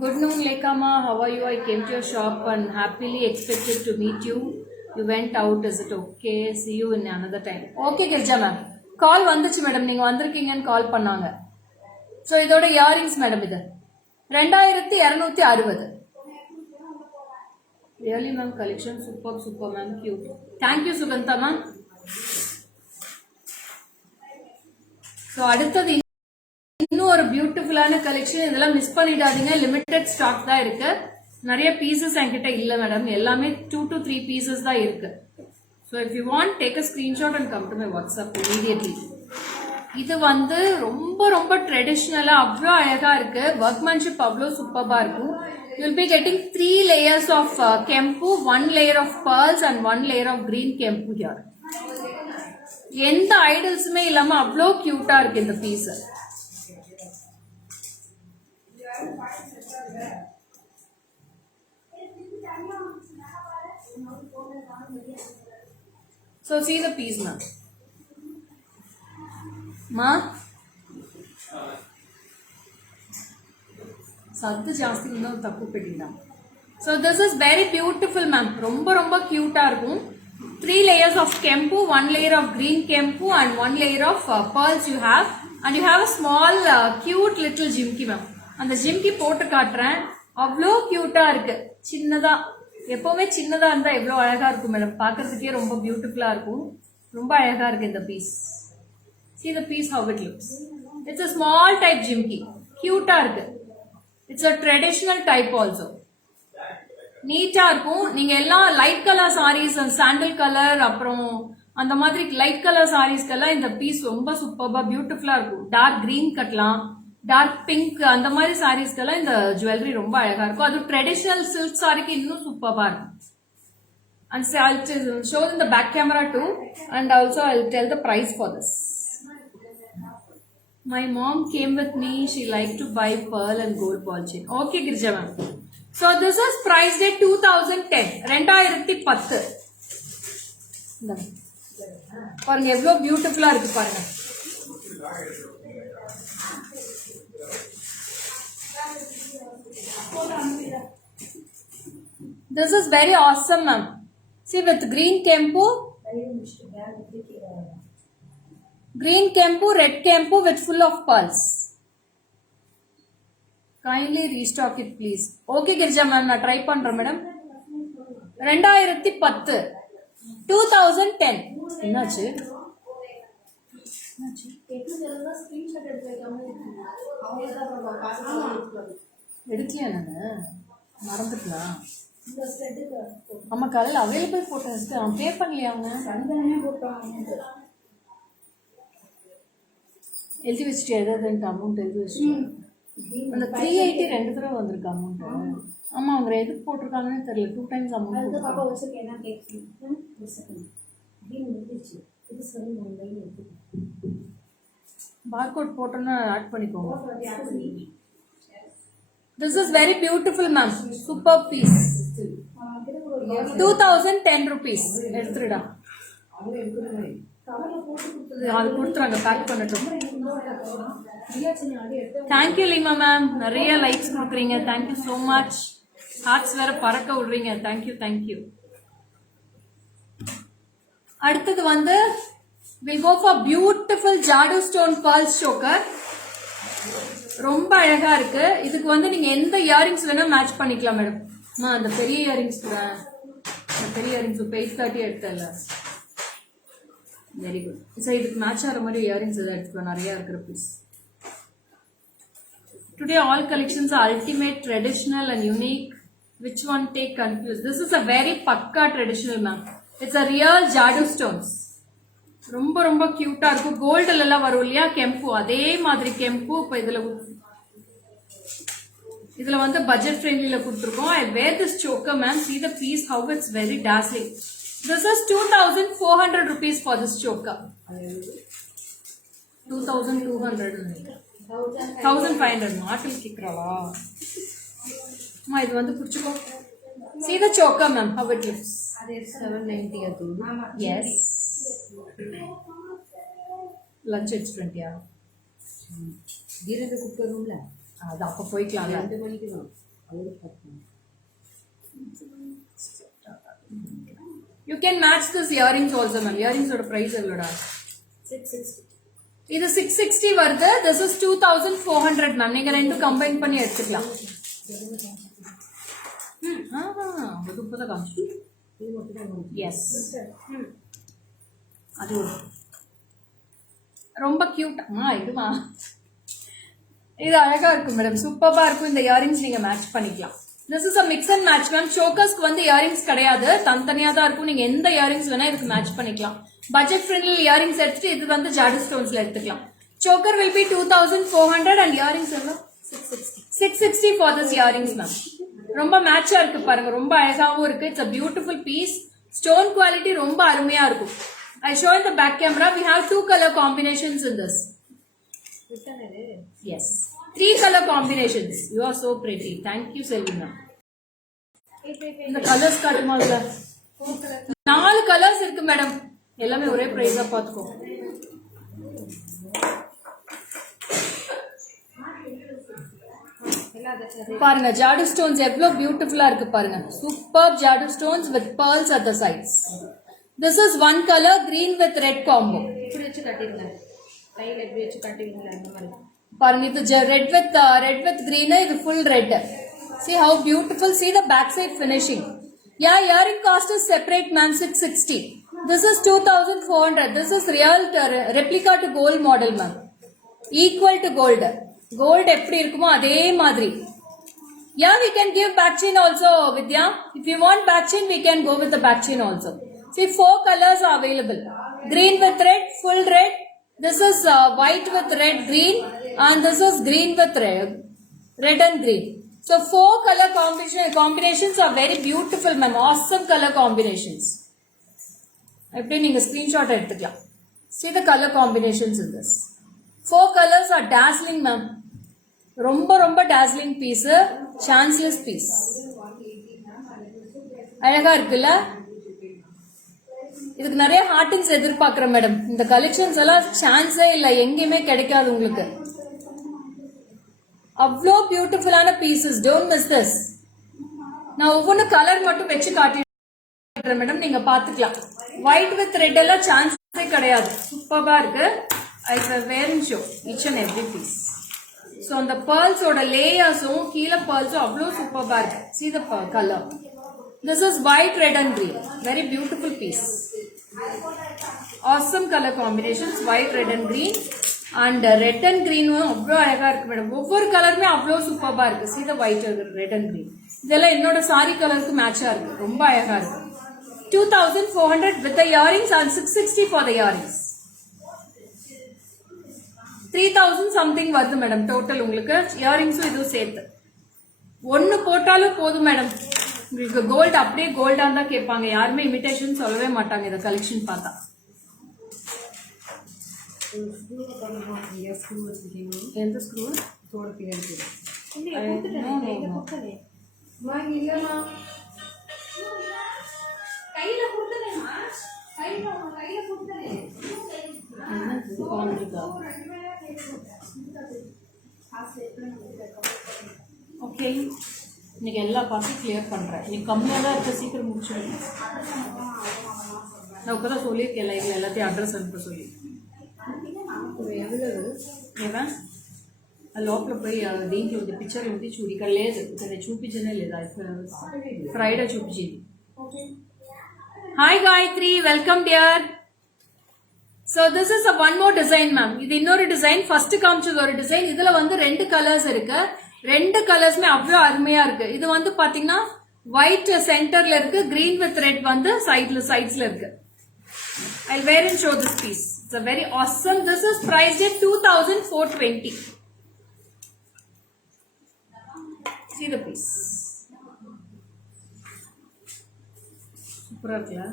Good noon Lekama. How are you? I came to your shop and happily expected to meet you. You went out. Is it okay? See you in another time. Okay Girja ma'am. கால் வந்துச்சு மேடம். நீங்க வந்திருக்கீங்கன்னு கால் பண்ணாங்க. ஸோ இதோட earrings madam இது 2260. Really ma'am, collection super ma'am, cute. Thank you Sugantha ma'am. So அடுத்தது இன்னும் ஒரு பியூட்டிஃபுல்லான கலெக்ஷன். இதெல்லாம் மிஸ் பண்ணிடாதீங்க, லிமிடெட் ஸ்டாக் தான் இருக்கு. நிறைய பீசஸ் என்கிட்ட இல்ல மேடம், எல்லாமே 2 to 3 பீசஸ் தான் இருக்கு. So if you want take a screenshot and come to my WhatsApp immediately. இது வந்து ரொம்ப ட்ரெடிஷ்னலா அவ்வளோ அழகா இருக்கு. ஒர்க்மேன்ஷிப் அவ்வளோ சூப்பர்பா இருக்கும். You will be getting 3 layers of kempu, 1 layer of pearls and 1 layer of green kempu here. எந்த ஐடல்ஸுமே இல்லாம அவ்வளோ கியூட்டா இருக்கு இந்த piece. So see the piece ma'am. Ma சத்து ஜாஸ்தி இருந்தால் தப்பு பெட்டிதான். So this is very beautiful ma'am. ரொம்ப கியூட்டா இருக்கும். 3 layers of kempu, 1 layer of green kempu and 1 layer of pearls you have, and you have a small cute little jimki ma'am. அந்த ஜிம்கி போட்டு காட்டுறேன். அவ்வளோ கியூட்டா இருக்கு. சின்னதா, எப்பவுமே சின்னதா இருந்தா எவ்வளோ அழகா இருக்கும் மேடம். பார்க்கறதுக்கே ரொம்ப பியூட்டிஃபுல்லா இருக்கும். ரொம்ப அழகா இருக்கு இந்த piece. See the piece how it looks. It's a small type jimki. கியூட்டா இருக்கு. It's a traditional type also. நீட்டா இருக்கும். நீங்க எல்லாம் light colour saris, sandal colour, அப்புறம் அந்த மாதிரி லைட் கலர் சாரீஸ்க்கெல்லாம் இந்த பீஸ் ரொம்ப சூப்பர்பா பியூட்டிஃபுல்லா இருக்கும். டார்க் கிரீன் கட்டலாம், டார்க் பிங்க், அந்த மாதிரி சாரீஸ்க்கெல்லாம் இந்த ஜுவல்லரி ரொம்ப அழகா இருக்கும். அது ட்ரெடிஷனல் சில்க் சாரிக்கு இன்னும் சூப்பர்பா இருக்கும். And so I'll show in the back camera too, and also I'll tell the price for this. My mom came with me. She liked to buy pearl and gold ball chain. Okay, Girija ma'am. So this is priced at 2010. 2010. பாருங்க எவ்வளோ பியூட்டிஃபுல்லா இருக்கு பாருங்க. This is very awesome ma'am. See with green kempu, red kempu with full of pearls. Kindly restock it please. Okay Girija ma'am, நான் ட்ரை பண்றேன் மேடம். 2010, 2010. என்னாச்சு? எடுக்கலையா? நானு மறந்துக்கலாம். ஆமா, காலையில் அவைலபிள் போட்டோ வச்சுட்டு அவன் பே பண்ணலையா? அவங்க எழுதி வச்சுட்டு எதாவது அமௌண்ட் எழுதி வச்சுட்டு அந்த 380 2 தடவை வந்திருக்கு அமௌண்ட். ஆமா, அவங்க எதுக்கு போட்டிருக்காங்கன்னு தெரியல. 2 times அமௌண்ட். பார்கோட் போட்டோன்னா ஆட் பண்ணிக்கோங்க. This is very beautiful ma'am. Super piece. 2010 rupees. எடுத்துடா. அது கொடுத்துறாங்க, பேக் பண்ணட்டும். தேங்க்யூ லீமா மேம், நிறைய லைக்ஸ் கொடுக்குறீங்க. Thank you so much. ஹார்ட்ஸ் வேற பறக்க விடுறீங்க. தேங்க்யூ. அடுத்தது வந்து we'll go for beautiful jadu stone pearls choker. ரொம்ப அழகா இருக்கு. இதுக்கு வந்து நீங்க எந்த இயரிங்ஸ் வேணா மேட்ச் பண்ணிக்கலாம் மேடம். அந்த பெரிய இயரிங்ஸ் கூட, பெரிய இயரிங்ஸ் 830 எடுத்தல. Very good. ஸோ இதுக்கு மேட்ச் ஆகிற மாதிரி இயரிங்ஸ் எதாவது எடுத்துக்கலாம். நிறைய இருக்கிற piece. Today all collections are ultimate, traditional and unique. Which one take confuse? This is a very பக்கா traditional ma'am. It's a real jadau stones. ரொம்ப கியூட்டா இருக்கும். கோல்டுல எல்லாம் வரும் இல்லையா கெம்பு, அதே மாதிரி கெம்பு இப்ப இதுல வந்து பட்ஜெட் ஃப்ரெண்ட்லில கொடுத்துருக்கோம். I wear this choker ma'am. See the piece how it's very dazzling. This is 2400 rupees for this choker. 2200 1500 மாட்டில் கிக்றாளா அம்மா? இது வந்து புடிச்சுக்கோ. See the choker ma'am how it looks. 790 அது. Yes. லஞ்ச் எடுத்துட்டியா? வீரது குக்கர் ரூம்ல அது அப்ப போய்க்கலாம். 2 மணிக்கு தான். You can match this earrings also ma'am. Earrings ஓட price எவ்வளோடா? 660. இது 660 வருது. This is 2400 ma'am. நீங்க ரெண்டும் கம்பைன் பண்ணி எடுத்துக்கலாம். அது இப்போதான் காமிச்சு. இது மட்டும் தான் எஸ், ம் அது ஒரு ரொம்ப கியூட்டா இதுமா. இது அழகா இருக்கும் மேடம், சூப்பரா இருக்கும். இந்த இயரிங்ஸ் நீங்க மேட்ச் பண்ணிக்கலாம். This is a mix and match ma'am. சோக்கர்ஸ்க்கு வந்து இயரிங்ஸ் கிடையாது, தனித்தனியா தான் இருக்கும். நீங்க எந்த இயரிங்ஸ் வேணா இதுக்கு மேட்ச் பண்ணிக்கலாம். பட்ஜெட் ஃப்ரெண்ட்லி இயரிங்ஸ் எடுத்துட்டு இது வந்து ஜாடு ஸ்டோன்ஸ்ல எடுத்துக்கலாம். Choker will be 2400 and earrings எல்லாம் 660 ஃபார் திஸ் இயரிங்ஸ் மேம். ரொம்ப மேட்சா இருக்கு பாருங்க, ரொம்ப அழகாவும் இருக்கு. It's a beautiful piece. Stone quality ரொம்ப அருமையா இருக்கும். I show in the back camera. We have 2 color combinations in this. Yes, 3 color combinations. You are so pretty. Thank you, Selvina. இந்த கலர்ஸ் காட்டுமா? 4 கலர்ஸ் இருக்கு மேடம், எல்லாமே ஒரே பிரைஸா பாத்துக்கோ. பாருங்க ஜாடு ஸ்டோன்ஸ் எவ்வளவு பியூட்டிஃபுல்லா இருக்கு பாருங்க. Super jadau stones with pearls at the sides. This is one color, green with red combo. இப்படி வச்சு கட்டிடுங்க, கையில இப்படி வச்சு கட்டிடுங்க அந்த மாதிரி. பாருங்க இது red with green, இது full red. See how beautiful. See the back side finishing. Yeah, earring cost is separate ma'am, 660. This is 2400. This is real replica to gold model ma'am. Equal to gold. Gold எப்படி இருக்குமோ அதே மாதிரி. Yeah, we can give back chain also, Vidya. If you want back chain, we can go with the back chain also. See, 4 colors are available. Green with red, full red. This is white with red, green. And this is green with red and green. So 4 color combinations are very beautiful ma'am. Awesome color combinations. எப்படி நீங்க screenshot எடுத்துக்கலாம். See the color combinations in this. 4 colors are dazzling ma'am. ரொம்ப ரொம்ப dazzling piece. Chanceless piece. அழகா இருக்குல்ல? இதுக்கு நிறைய ஹார்டிங்ஸ் எதிர்பார்க்கிறேன் மேடம். இந்த கலெக்ஷன்ஸ் எல்லாம் சான்ஸே இல்ல, எங்கேயுமே கிடைக்காது உங்களுக்கு. அவ்வளோ பியூட்டிஃபுல்லான பீசஸ். Don't miss this. நான் ஒவ்வொன்று கலர் மட்டும் வச்சு காட்டிடுறேன் மேடம், நீங்க பாத்துக்கலாம். ஒயிட் வித் ரெட் எல்லாம் சான்ஸே கிடையாது. சூப்பரா இருக்கு. I wear in show each and every piece. So அந்த பேர்ல்ஸோட லேயர்ஸும் கீழே பேர்ல்ஸும் அவ்வளோ சூப்பரா இருக்கு. See the color. This is white, red and green. Very beautiful piece. Awesome color combinations. White, red and green. And red and green அவ்வளோ அழகா இருக்கு மேடம். ஒவ்வொரு கலருமே அவ்வளோ சூப்பரா இருக்கு. See the white, red and green. இதெல்லாம் என்னோட சாரி கலருக்கு மேட்சா இருக்கு. ரொம்ப அழகா இருக்கு. 2400 with the earrings and 660 for the earrings. 3000 சம்திங் வருது மேடம் டோட்டல் உங்களுக்கு. இயரிங்ஸும் இதுவும் சேர்த்து ஒன்னு போட்டாலும் போதும் மேடம். உங்களுக்கு கோல்டு அப்படியே கோல்டா தான் கேட்பாங்க, யாருமே இமிடேஷன் சொல்லவே மாட்டாங்க இந்த கலெக்ஷன் பார்த்தா. எந்த ஸ்க்ரூ? ஓகே, இன்னைக்கு எல்லா பார்ட்டும் கிளியர் பண்றேன். இன்னைக்கு கம்மியாக தான் இருக்க, சீக்கிரம் முடிச்சிடுங்க. நான் இப்பதான் சொல்லியிருக்கேன் லைவ்ல எல்லாத்தையும் அட்ரஸ் அனுப்ப சொல்லி. ఏమా లోపల పోయి దీంట్లో ఉంది పిక్చర్ ఉంది చూడు, ఇక్కడ లేదు, ఇక్కడ చూపించనే లేదా, ఫ్రైడే చూపించింది. హాయ్ Gayatri, welcome dear. So this is a one more design ma'am. இது இன்னொரு டிசைன். ஃபர்ஸ்ட் காமிச்சது ஒரு டிசைன். இதுல வந்து 2 கலர்ஸ் இருக்கு. 2 கலர்ஸ்மே அவ்வளோ அருமையா இருக்கு. இது வந்து பாத்தீங்கன்னா ஒயிட் சென்டர்ல இருக்கு, கிரீன் வித் ரெட் வந்து சைட்ஸ்ல இருக்கு. I'll wear and show this piece. It's a very awesome. This is priced at 2420. See the piece. Super இருக்குல்ல?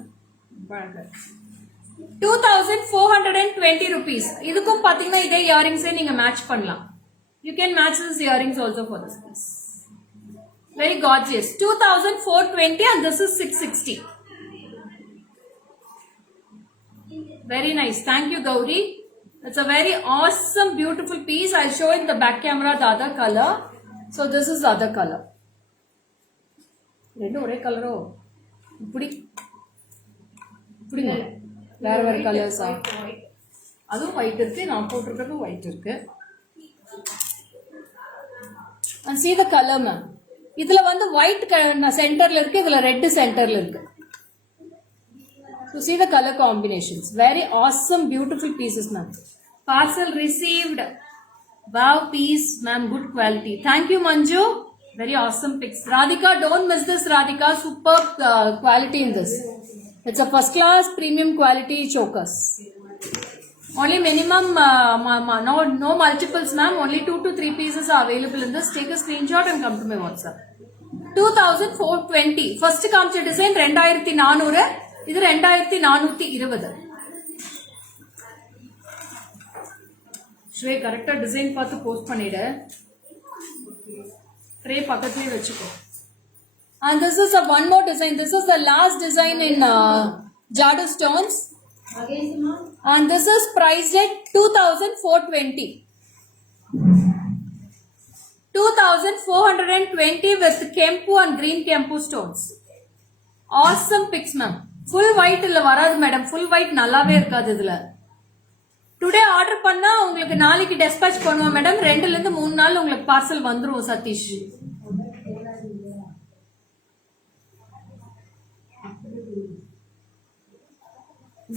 2420 rupees. இதுக்கும் பாத்தீங்கன்னா இதே இயரிங்ஸே நீங்க மேட்ச் பண்ணலாம். You can match this earrings also for this piece. Very gorgeous. 2420 and this is 660. Very nice. Thank you, Gauri. It's a very awesome, beautiful piece. I'll show in the back camera the other color. So this is the other color. ரெண்டு ஒரே கலரோ? இப்படி இப்படிங்க வேற வேற கலர்ஸா? அதுவும் ஒயிட் இருக்கு, நான் போட்டிருக்கிறது ஒயிட் இருக்கு. And see the color ma'am. இதுல வந்து ஒயிட் சென்டர்ல இருக்கு, இதுல ரெட் சென்டர்ல இருக்கு. To see the color combinations, very awesome, beautiful pieces, ma'am. Parcel received. Wow, piece, ma'am, good quality. Thank you, Manju. Very awesome pics. Radhika, don't miss this, Radhika. Superb quality in this. It's a first class premium quality chokers. Only minimum, no multiples, ma'am. Only 2 to 3 pieces are available in this. Take a screenshot and come to my WhatsApp. 2420. First காமிச்ச டிசைன் 2400. இது 2420. ஸ்ரே கரெக்டா டிசைன் பார்த்து போஸ்ட் பண்ணிடு. ட்ரே பக்கத்துலயே வெச்சுக்கோ. And this is a one more design. This is the last design in Jadu stones. And this is priced at 2420. 2420 with Kempu and green Kempu stones. Awesome pics, ma'am. Full white இல்ல வராது madam. Full white நல்லாவே இருக்காது இதுல. Today order பண்ணா உங்களுக்கு நாளைக்கு டெஸ்பாச் பண்ணுவோம் மேடம். 2 ல இருந்து 3 நாள் உங்களுக்கு பார்சல் வந்துரும் Satish.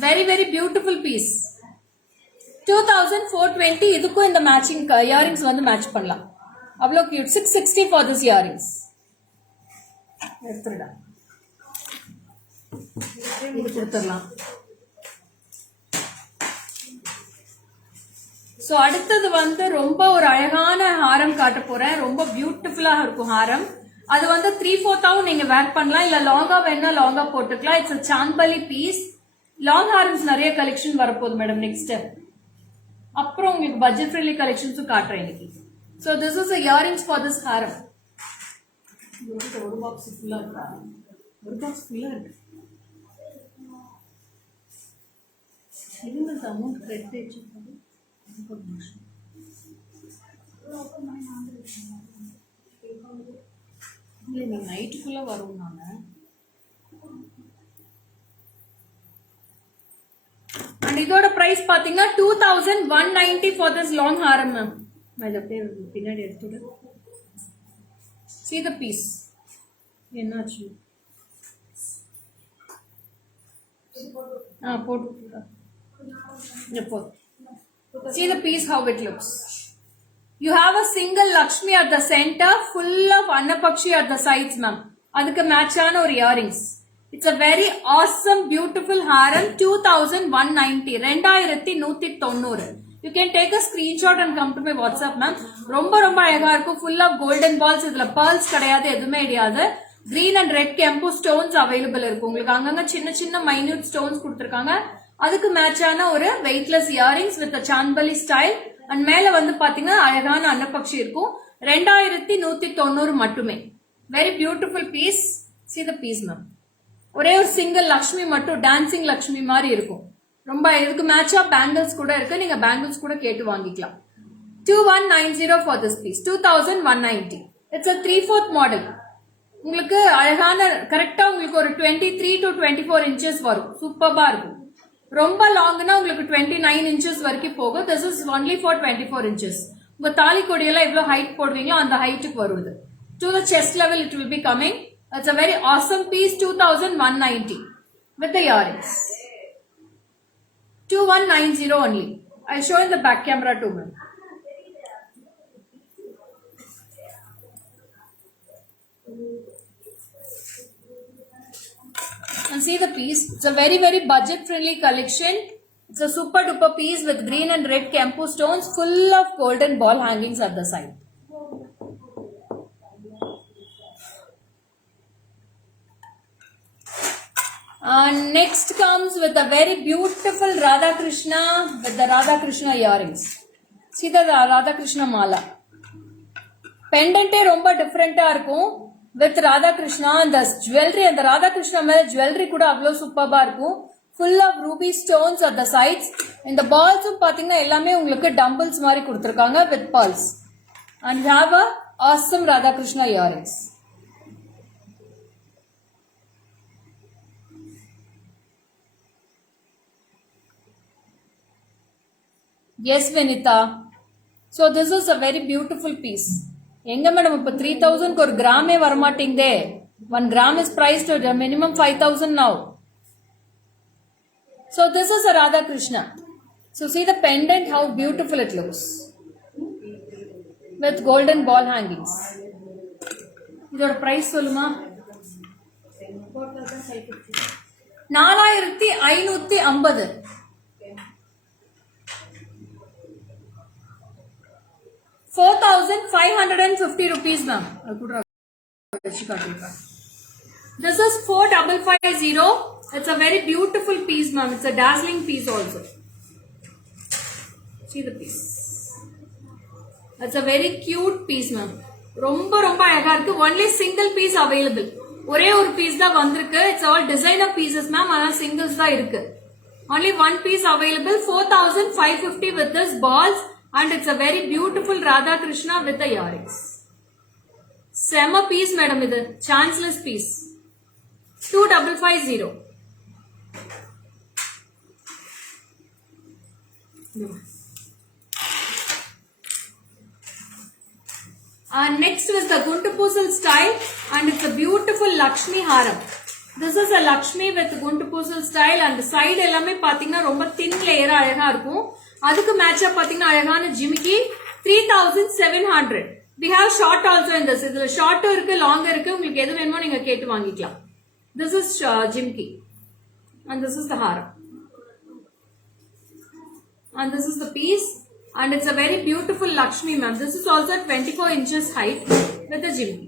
Very very beautiful piece. 2420. இதுக்கும் இந்த மேட்சிங் இயரிங்ஸ் வந்து மேட்ச் பண்ணலாம். அவ்வளோ கியூட். 660 for this earrings. எடுத்துடா. இது கொடுத்துடலாம். சோ அடுத்தது வந்து ரொம்ப ஒரு அழகான ஹாரம் காட்ட போறேன். ரொம்ப பியூட்டிஃபுல்லா இருக்கும் ஹாரம். அது வந்து 3/4 நீங்க வேர் பண்ணலாம், இல்ல லாங்கா வேணா லாங்கா போட்டுக்கலாம். இட்ஸ் சாம்பலி பீஸ். லாங் ஹாரம்ஸ் நிறைய கலெக்ஷன் வரப்போகுது மேடம் நெக்ஸ்ட். அப்புறம் உங்களுக்கு பட்ஜெட் ஃப்ரெண்ட்லி கலெக்ஷன்ஸும் காட்டுறேன் இன்னைக்கு. So this is the earrings for this haram. ஒரு பாக்ஸ் ஃபுல்லா இருக்கா? ஒரு பாக்ஸ் ஃபுல்லா இருக்கு. இதுங்க அமௌண்ட் கிரெடிட் ஆயிடுச்சு. இல்ல நீ நைட்டுக்குள்ள வரும் நானு. And இதோட பிரைஸ் பாத்தீங்கன்னா 2190 for this long haram, ma'am. பின்னாடி எடுத்துடு. See the piece. என்னாச்சு? போட்டு. See the piece how it looks. You have a single Lakshmi at the center, full of Annapakshi at the sides, ma'am. அதுக்கு மேட்சான ஒரு earrings. It's a very awesome, beautiful haram. 2190. 2190. You can take a screenshot and come to my WhatsApp, ma'am. ரொம்ப ரொம்ப அழகா இருக்கும். Full of golden balls. இதுல pearls கிடையாது, எதுவுமே கிடையாது. Green and red Kempu stones available இருக்கும். உங்களுக்கு அங்கங்க சின்ன சின்ன minute stones கொடுத்திருக்காங்க. அதுக்கு மேட்சான ஒரு weightless earrings with a chandbali style. And மேல வந்து பாத்தீங்கன்னா அழகான அன்னப்பக்ஷி இருக்கும். 2190 மட்டுமே. Very beautiful piece. See the piece, ma'am. ஒரே ஒரு சிங்கிள் லக்ஷ்மி மட்டும் டான்சிங் லக்ஷ்மி மாதிரி இருக்கும். ரொம்ப இதுக்கு மேட்சா பேங்கிள்ஸ் கூட இருக்கு. நீங்க பேங்கிள்ஸ் கூட கேட்டு வாங்கிக்கலாம். 2190 for this piece. 2190. It's a 3/4 model. உங்களுக்கு அழகான கரெக்டா உங்களுக்கு ஒரு 23 to 24 inches வரும். சூப்பர்பா இருக்கும். ரொம்ப லாங்னா உங்களுக்கு 29 inches வரைக்கும் போகும். This is only for 24 inches. உங்க தாலி கொடியெல்லாம் எவ்வளவு ஹைட் போடுவீங்களோ அந்த ஹைட்டுக்கு வருது. To the chest level it will be coming. It's a very awesome piece. 2190 with the earrings. 2190 only. I'll show in the back camera too, ma'am. And see the piece. It's a very very budget friendly collection. It's a super duper piece with green and red Kempu stones, full of golden ball hangings at the side. Next comes with a very beautiful Radha Krishna with the Radha Krishna earrings. See the Radha Krishna mala. Pendant ரொம்ப டிஃபரெண்டா இருக்கும் with Radha Krishna and the jewelry. and the Radha Krishna மேல jewelry கூட அவ்வளவு சூப்பர்பா இருக்கும். Full of ruby stones at the sides. இந்த balls பாத்தீங்கன்னா எல்லாமே உங்களுக்கு dumbbells மாதிரி கொடுத்திருக்காங்க with pearls. And you have a awesome Radha Krishna earrings. Yes, Vinita. So this is a very beautiful piece. எங்க மேடம் இப்ப 3000 ஒரு கிராமே வரமாட்டேங்குதே. 1 gram is priced at a minimum 5000 now. So this is a Radha Krishna. So see the pendant, how beautiful it looks with golden ball hangings. இதோட price சொல்லுமா? 4550. 4550 rupees, ma'am. This is 4550. It's a very beautiful piece, ma'am. It's a dazzling piece also. See the piece. It's a very cute piece, ma'am. ரொம்ப ரொம்ப அழகா இருக்கு. Only single piece available. ஒரே ஒரு piece தான் வந்திருக்கு. It's all designer pieces, ma'am. ஆனா singles தான் இருக்கு. Only one piece available. 4550 with this balls, and it's a very beautiful Radha Krishna with the earrings. Sema piece, madam. இது chanceless piece. 2550. Next is the Guntupusal style, and it's a beautiful Lakshmi haram. This is a Lakshmi with Guntupusal style, and the side எல்லாமே பாத்தீங்கன்னா ரொம்ப thin layer அழகா இருக்கும். அதுக்கு மேட்சா பாத்தீங்கன்னா அழகான ஜிமிக்கி 3700. We have short also in this. இதுல short இருக்கு, long இருக்கு. உங்களுக்கு எது வேணுமோ நீங்க கேட்டு வாங்கிக்கலாம். This is jimki, and this is the haram, and this is the piece, and it's a very beautiful Lakshmi, ma'am. This is also 24 inches height with the jimki.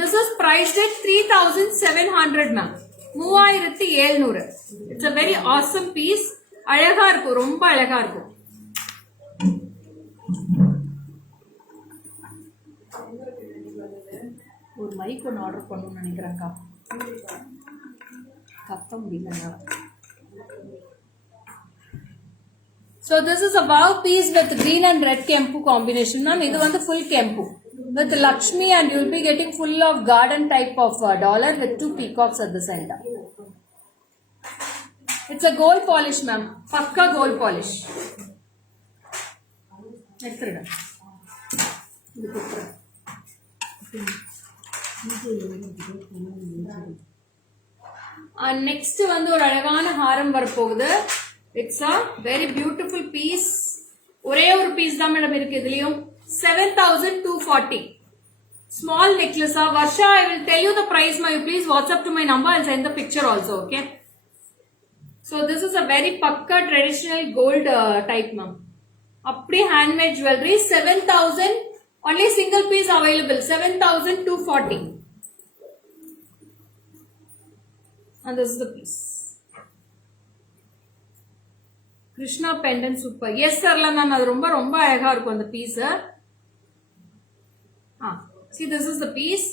This is priced at 3700, ma'am. 3700. It's a very awesome piece. அழகா இருக்கும், ரொம்ப அழகா இருக்கும். ஒரு மைக் ஒன்று ஆர்டர் பண்ணணும்னு நினைக்கிறேன்க்கா. கத்த முடியல. So this is a wow piece with green and red kempu combination, ma'am. இது வந்து full kempu with Lakshmi, and you will be getting full of garden type of dollar with 2 peacocks at the center. It's a gold polish, ma'am. Pakka gold polish. Next one. Next வந்து ஒரு அழகான ஹாரம் வரப்போகுது. It's a very beautiful piece. ஒரே ஒரு பீஸ் தான் மேடம் இருக்கு இதுலயும். 7240. Small necklace. Varsha, I will tell you the price. You please WhatsApp to my number. I'll send the picture also. Okay. So this is a very pakka traditional gold type, ma'am. Appdi handmade jewelry. 7000. Only single piece available. 7240. And this is the piece. Krishna pendant super. Yes, sir, ma'am. அது ரொம்ப ரொம்ப அழகா இருக்கும் அந்த piece. See, this is the piece,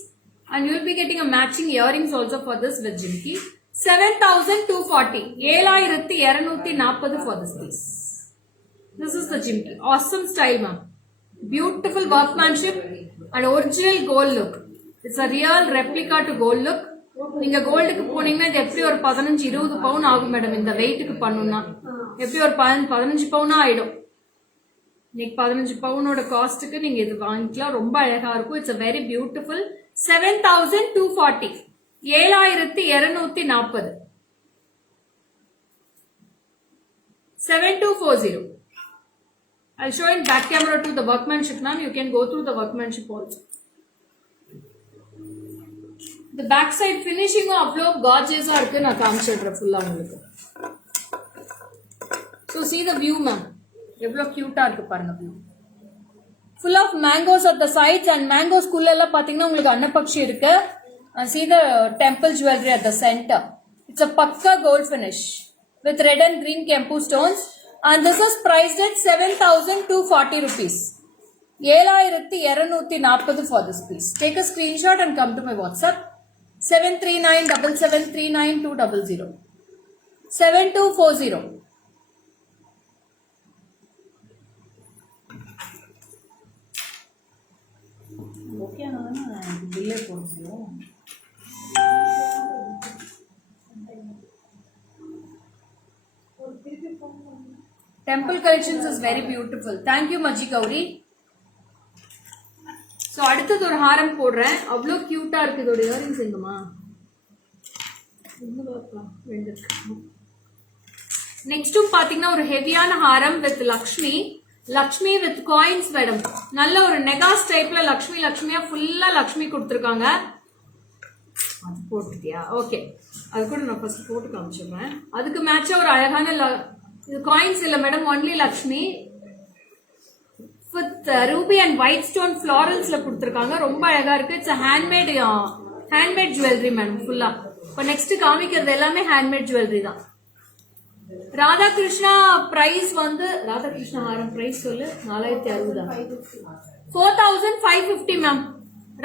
and you will be getting a matching earrings also for this with jimki. 7240. 7240 for this piece. This is the jimki. Awesome style, ma'am. Beautiful workmanship and original gold look. It's a real replica to gold look. நீங்க கோல்டுக்கு போனீங்கன்னா இது எப்படி ஒரு 15-20 பவுன் ஆகும் மேடம். இந்த வெயிட்டுக்கு பண்ணணும்னா எப்படி ஒரு 15 பவுனா ஆயிடும். இன்னைக்கு 15 பவுனோட காஸ்ட்டுக்கு நீங்க இது வாங்கிக்கலாம். ரொம்ப அழகா இருக்கும். It's a very beautiful. 7240. 7240. 7240. I'll show in back camera to the workmanship, ma'am. You can go through the workmanship also. The back side finishing அவ்வளோ gorgeous-ஆ இருக்கு. நான் காமிச்சிடுறேன் ஃபுல்லா உங்களுக்கு. So see the view, ma'am. எவ்வளோ கியூட்டா இருக்கு பாருங்க view. Full of mangoes at the sides, and mangoes குள்ள எல்லாம் பாத்தீங்கன்னா உங்களுக்கு அன்னபக்ஷி இருக்கு. And see the temple jewelry at the center. It's a pakka gold finish with red and green kempu stones, and this is priced at 7240 rupees. 7240 for this piece. Take a screenshot and come to my WhatsApp. 7397739 7240. Okay, no, delay for you. Temple collections is very beautiful. Thank you, Maji Gauri. So அடுத்தது ஒரு ஹாரம் போடுறேன். அவ்வளோ கியூட்டா இருக்கு. இதோட இயரிங்ஸ் எங்கம்மா? நெக்ஸ்டும் பாத்தீங்கன்னா ஒரு ஹெவியான ஹாரம் வித் லக்ஷ்மி வித் காயின்ஸ் மேடம். நல்ல ஒரு நெகாஸ் டைப்ல லக்ஷ்மியா ஃபுல்லா லக்ஷ்மி கொடுத்துருக்காங்க. அது போட்டுட்டியா? ஓகே, அது கூட நான் ஃபர்ஸ்ட் போட்டு காமிச்சிடுறேன். அதுக்கு மேட்சா ஒரு அழகான இது காயின்ஸ் இல்ல madam, only Lakshmi with ruby and white stone ஃபிளாரல்ஸ்ல கொடுத்துருக்காங்க. ரொம்ப அழகா இருக்கு. இட்ஸ் ஹேண்ட்மேட் ஜுவல்லரி மேடம் ஃபுல்லா. இப்போ நெக்ஸ்ட் காமிக்கிறது எல்லாமே ஹேண்ட்மேட் ஜுவல்லரி தான். ராதாகிருஷ்ணா பிரைஸ் வந்து ராதாகிருஷ்ணா ஹாரம் பிரைஸ் சொல்லு. 4060 4550 ma'am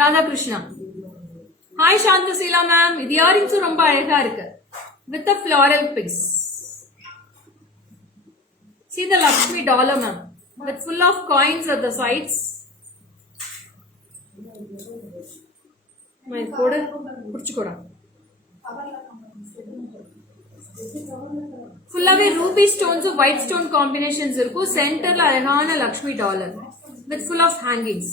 Radhakrishna. Hi Santhaseela ma'am. இது இயரிங்ஸும் ரொம்ப அழகா இருக்கு with a floral piece. See the Lakshmi dollar ma'am with full of coins at the sides. मैं कोड पुड़चुकोड़ा ஃபுல்லாவே ruby stones white stone combinations இருக்கும். சென்டர்ல அழகான Lakshmi dollar with full of hangings.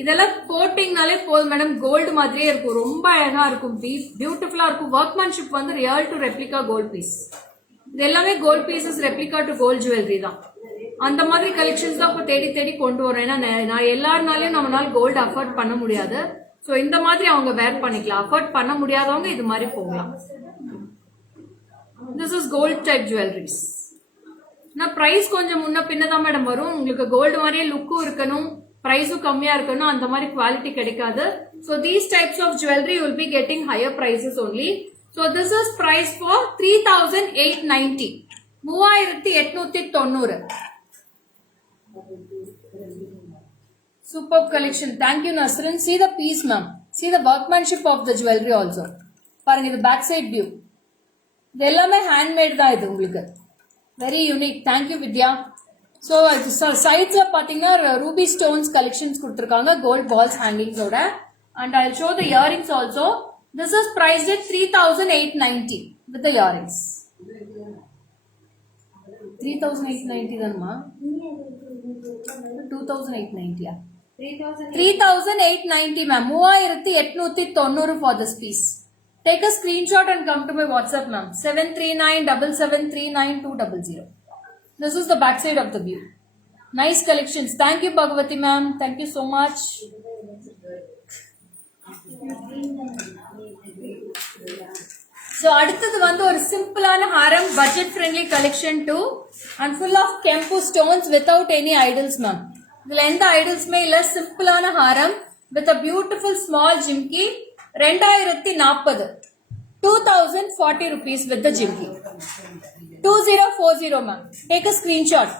இதெல்லாம் போட்டிங்கனாலே போதும் மேடம், கோல்டு மாதிரியே இருக்கும். ரொம்ப அழகா இருக்கும், பியூட்டிஃபுல்லா இருக்கும். ஒர்க்மேன்ஷிப் வந்து real to replica gold piece. இது எல்லாமே gold pieces, replica to gold jewellery தான். அந்த மாதிரி கலெக்ஷன்ஸ் தான் இப்போ தேடி கொண்டு வரேன். ஏன்னா நான் எல்லாருனாலையும் நம்மளால கோல்டு அஃபோர்ட் பண்ண முடியாது. ஸோ இந்த மாதிரி அவங்க வேர் பண்ணிக்கலாம். அஃபோர்ட் பண்ண முடியாதவங்க இது மாதிரி போகலாம். This is gold type jewelries. நான் பிரைஸ் கொஞ்சம் முன்ன பின்னதான் மேடம் வரும். உங்களுக்கு கோல்டு மாதிரியே லுக்கும் இருக்கணும், பிரைஸும் கம்மியா இருக்கணும், அந்த மாதிரி குவாலிட்டி கிடைக்காது. So these types of jewelry you will be getting higher prices only. So this is price for 3890. 3890. Superb collection. Thank you Nasrin. See the piece ma'am. See the workmanship of the jewelry also. பாருங்க, இது back side view. இது எல்லாமே ஹேண்ட்மேட் தான். இது உங்களுக்கு very unique. Thank you Vidya. So சைட்ஸ்ல பாத்தீங்கன்னா ruby stones collections கொடுத்துருக்காங்க கோல்ட் பால்ஸ் ஹேங்கிங்ஸோட. And I show the earrings also. This is priced at 3890 with the earrings. 3890 தானமா? 2890 3890 மேம். 3890 for this piece. Take a screenshot and come to my WhatsApp ma'am. 73977399200. This is the back side of the view. Nice collections. Thank you Bhagavati ma'am. Thank you so much. So அடுத்தது வந்து ஒரு சிம்பிளான ஹாரம், budget friendly collection too, and full of kempu stones without any idols ma'am. இதுல எந்த ஐடல்ஸ்மே இல்ல, சிம்பிளான ஹாரம் with a beautiful small jimki. 2040 2040 rupees with the jimki. 2040 ma'am. Take a screenshot.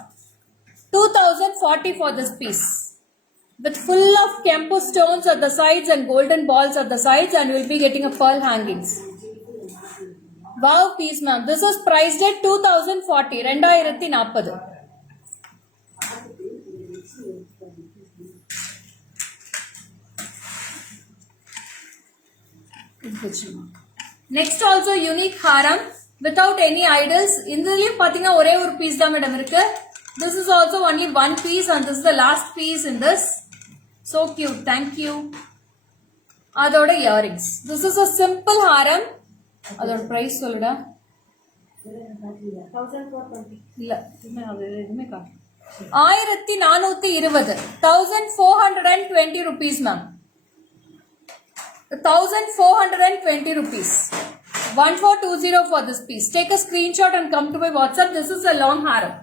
2040 for this piece with full of kempu stones at the sides and golden balls at the sides, and you will be getting a pearl hangings. Wow piece ma'am. This is priced at 2040. 2040. Next also unique haram without any idols. இதுலயும் பாத்தீங்கன்னா ஒரே ஒரு பீஸ் தான் மேடம் இருக்கு. This is also only one piece and this is the last piece in this. So cute. Thank you. அதோட earrings. This is a simple haram. அதோட price சொல்லுடா. 1420. இல்ல, அது எதுமே காட்டு. 1420. 1420 rupees ma'am. 1420 rupees. 1420 for this piece. Take a screenshot and come to my WhatsApp. This is a long haram.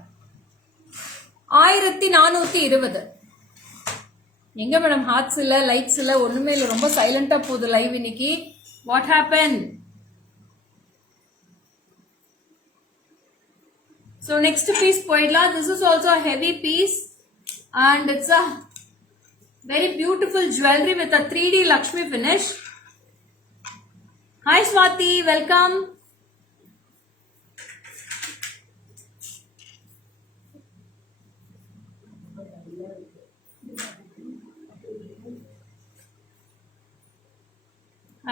1420. எங்க madam hearts இல்ல, லைக்ஸ் இல்ல, ஒண்ணுமே இல்ல. ரொம்ப சைலண்டா போகுது லைவ் இன்னைக்கு. What happen? So next piece போயிடலாம். This is also a heavy piece and it's a very beautiful jewelry with a 3D Lakshmi finish. Hi Swati, welcome.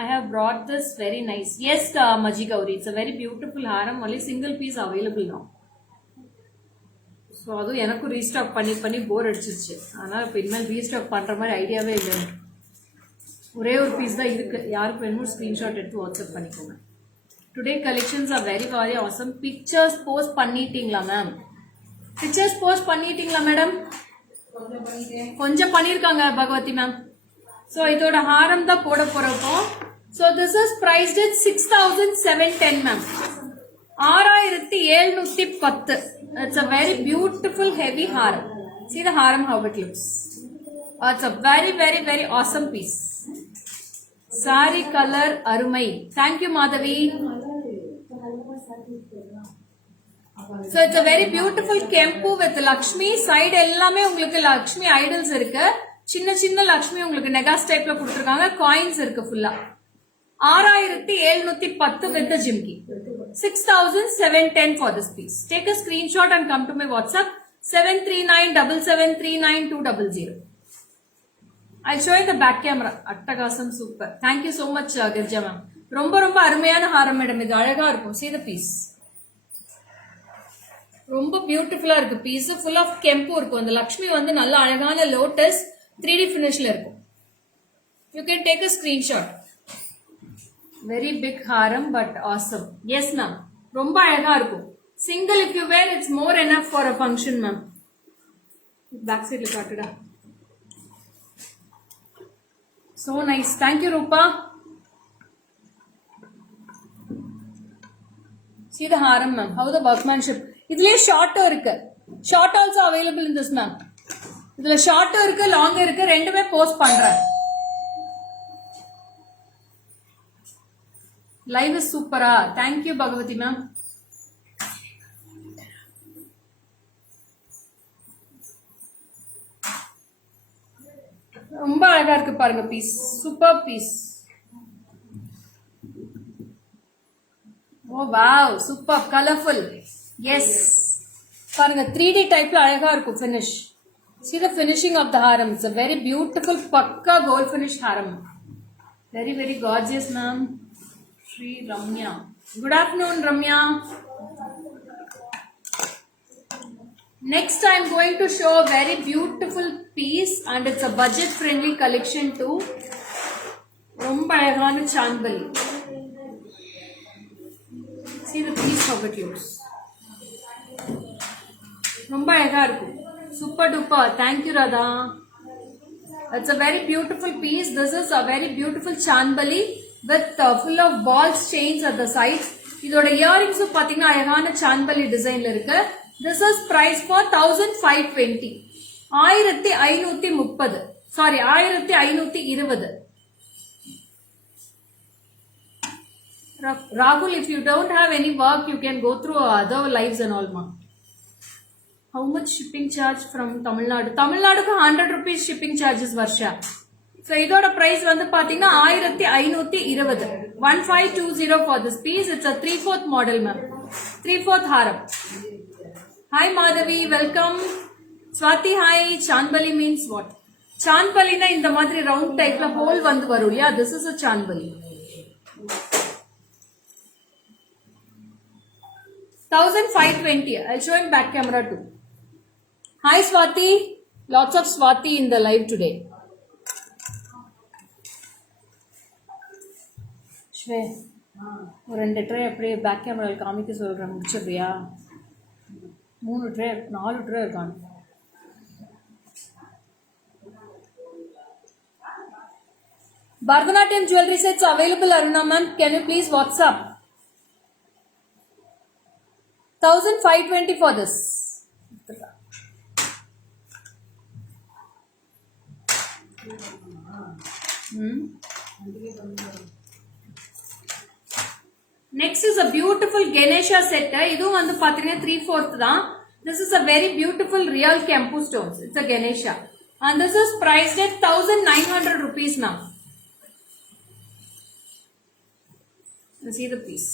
I have brought this very nice. Yes, Maji Gauri, it's a very beautiful haram. Only single piece available now. So அதுவும் எனக்கும் ரீஸ்டாக் பண்ணி போர் அடிச்சிருச்சு. ஆனால் இப்போ இனிமேல் ரீஸ்டாக் பண்ணுற மாதிரி ஐடியாவே இல்லை. ஒரே ஒரு பீஸ் தான் இருக்கு. யாருக்கு வேணுமோ ஸ்கிரீன்ஷாட் எடுத்து வாட்ஸ்அப் பண்ணிக்கோங்க. Today collections are very very awesome. Pictures post பண்ணிட்டீங்களா மேம்? பிக்சர்ஸ் போஸ்ட் பண்ணிட்டீங்களா மேடம்? கொஞ்சம் பண்ணிருக்காங்க பகவதி மேம். ஸோ இதோட ஹாரம் தான் போட போறப்போ. So this is priced at 6,710 மேம். 6,710. It's a very beautiful heavy haram. See the haram how it looks. It's a very very very awesome piece. Sari color arumai. Thank you Madhavi. So it's a very beautiful kempu with Lakshmi. Side எல்லாமே உங்களுக்கு Lakshmi idols இருக்கு. சின்ன சின்ன Lakshmi உங்களுக்கு நெகாஸ் டைப்ல கொடுத்திருக்காங்க. காயின்ஸ் இருக்கு ஃபுல்லா. 6,710 with the jimki. 6,710 for this piece. Take a screenshot and come to my WhatsApp 73977392200. I'll show you the back camera. Attagasam super. Thank you so much Girja ma'am. ரொம்ப ரொம்ப அருமையான ஹாரம் மேடம். இது அழகா இருக்கும். See the piece. ரொம்ப பியூட்டிஃபுல்லா இருக்கு. Piece full of கெம்பு இருக்கும். அந்த லக்ஷ்மி வந்து நல்ல அழகான லோட்டஸ் 3D ஃபினிஷ்ல இருக்கும். You can take a screenshot. Very big haram but awesome. Yes ma'am. ரொம்ப அழகா இருக்கும். Single if you wear it's more enough for a function ma'am. Back side காட்டுடா. So nice. Thank you Rupa. See the haram ma'am. How the workmanship. இதுலயே ஷார்ட்டும் இருக்கு. Short also available in this ma'am. இதுல ஷார்ட்டும் இருக்கு long இருக்கு. ரெண்டுமே post பண்றேன். லைவ் இஸ் சூப்பரா. Thank you Bhagavathi ma'am. ரொம்ப அழகா இருக்கு பாருங்க piece. Super piece. Oh wow super colourful. Yes பாருங்க 3D டைப்ல அழகா இருக்கும் finish. See the finishing of the haram. It's a very beautiful pakka gold finish haram. Very very gorgeous ma'am. Shri Ramya. Good afternoon Ramya. Next I'm going to show a very beautiful piece and it's a budget friendly collection too. ரொம்ப அழகான சான்பலி. See the piece how it looks. ரொம்ப அழகா இருக்கும். Super duper. Thank you Radha. It's a very beautiful piece. This is a very beautiful chandbali with full of balls chains at the sides. இதோட earrings பாத்தீங்கன்னா அழகான chandbali டிசைன்ல இருக்கு. This is price for 1,520. 1,530. Sorry 1,520. Rahul, if you don't have any work, you can go through other lives and all ma. How much shipping charge from Tamil Nadu? Tamil Nadu ku 100 rupees shipping charges Varsha. So idoda price vandu pathina 1,520. 1,520 for this piece. It's a 3/4 model ma'am. 3/4 haram. Hi Madhavi, welcome. Swati hi. Chandbali means what? Chandbali na indha madri round type la hole vandu varu. Yeah, this is a chandbali. 1,520. I'll show in back camera too. Hi Swati. Lots of Swati in the live today. Shwe. ஒரு 2 ட்ரே அப்படியே பேக் கேமராவில் காமிக்க சொல்கிறேன். முடிச்சிடுறியா? 3 ட்ரே 4 ட்ரே இருக்கான். Bharatanatyam jewelry sets available Aruna ma'am. Can you please WhatsApp? 1,520 for this. Next is a beautiful Ganesha set. Idu vandu pathina 3/4 தான். This is a very beautiful real Kempu stones. It's a Ganesha. And this is priced at 1,900 rupees now. You see the piece.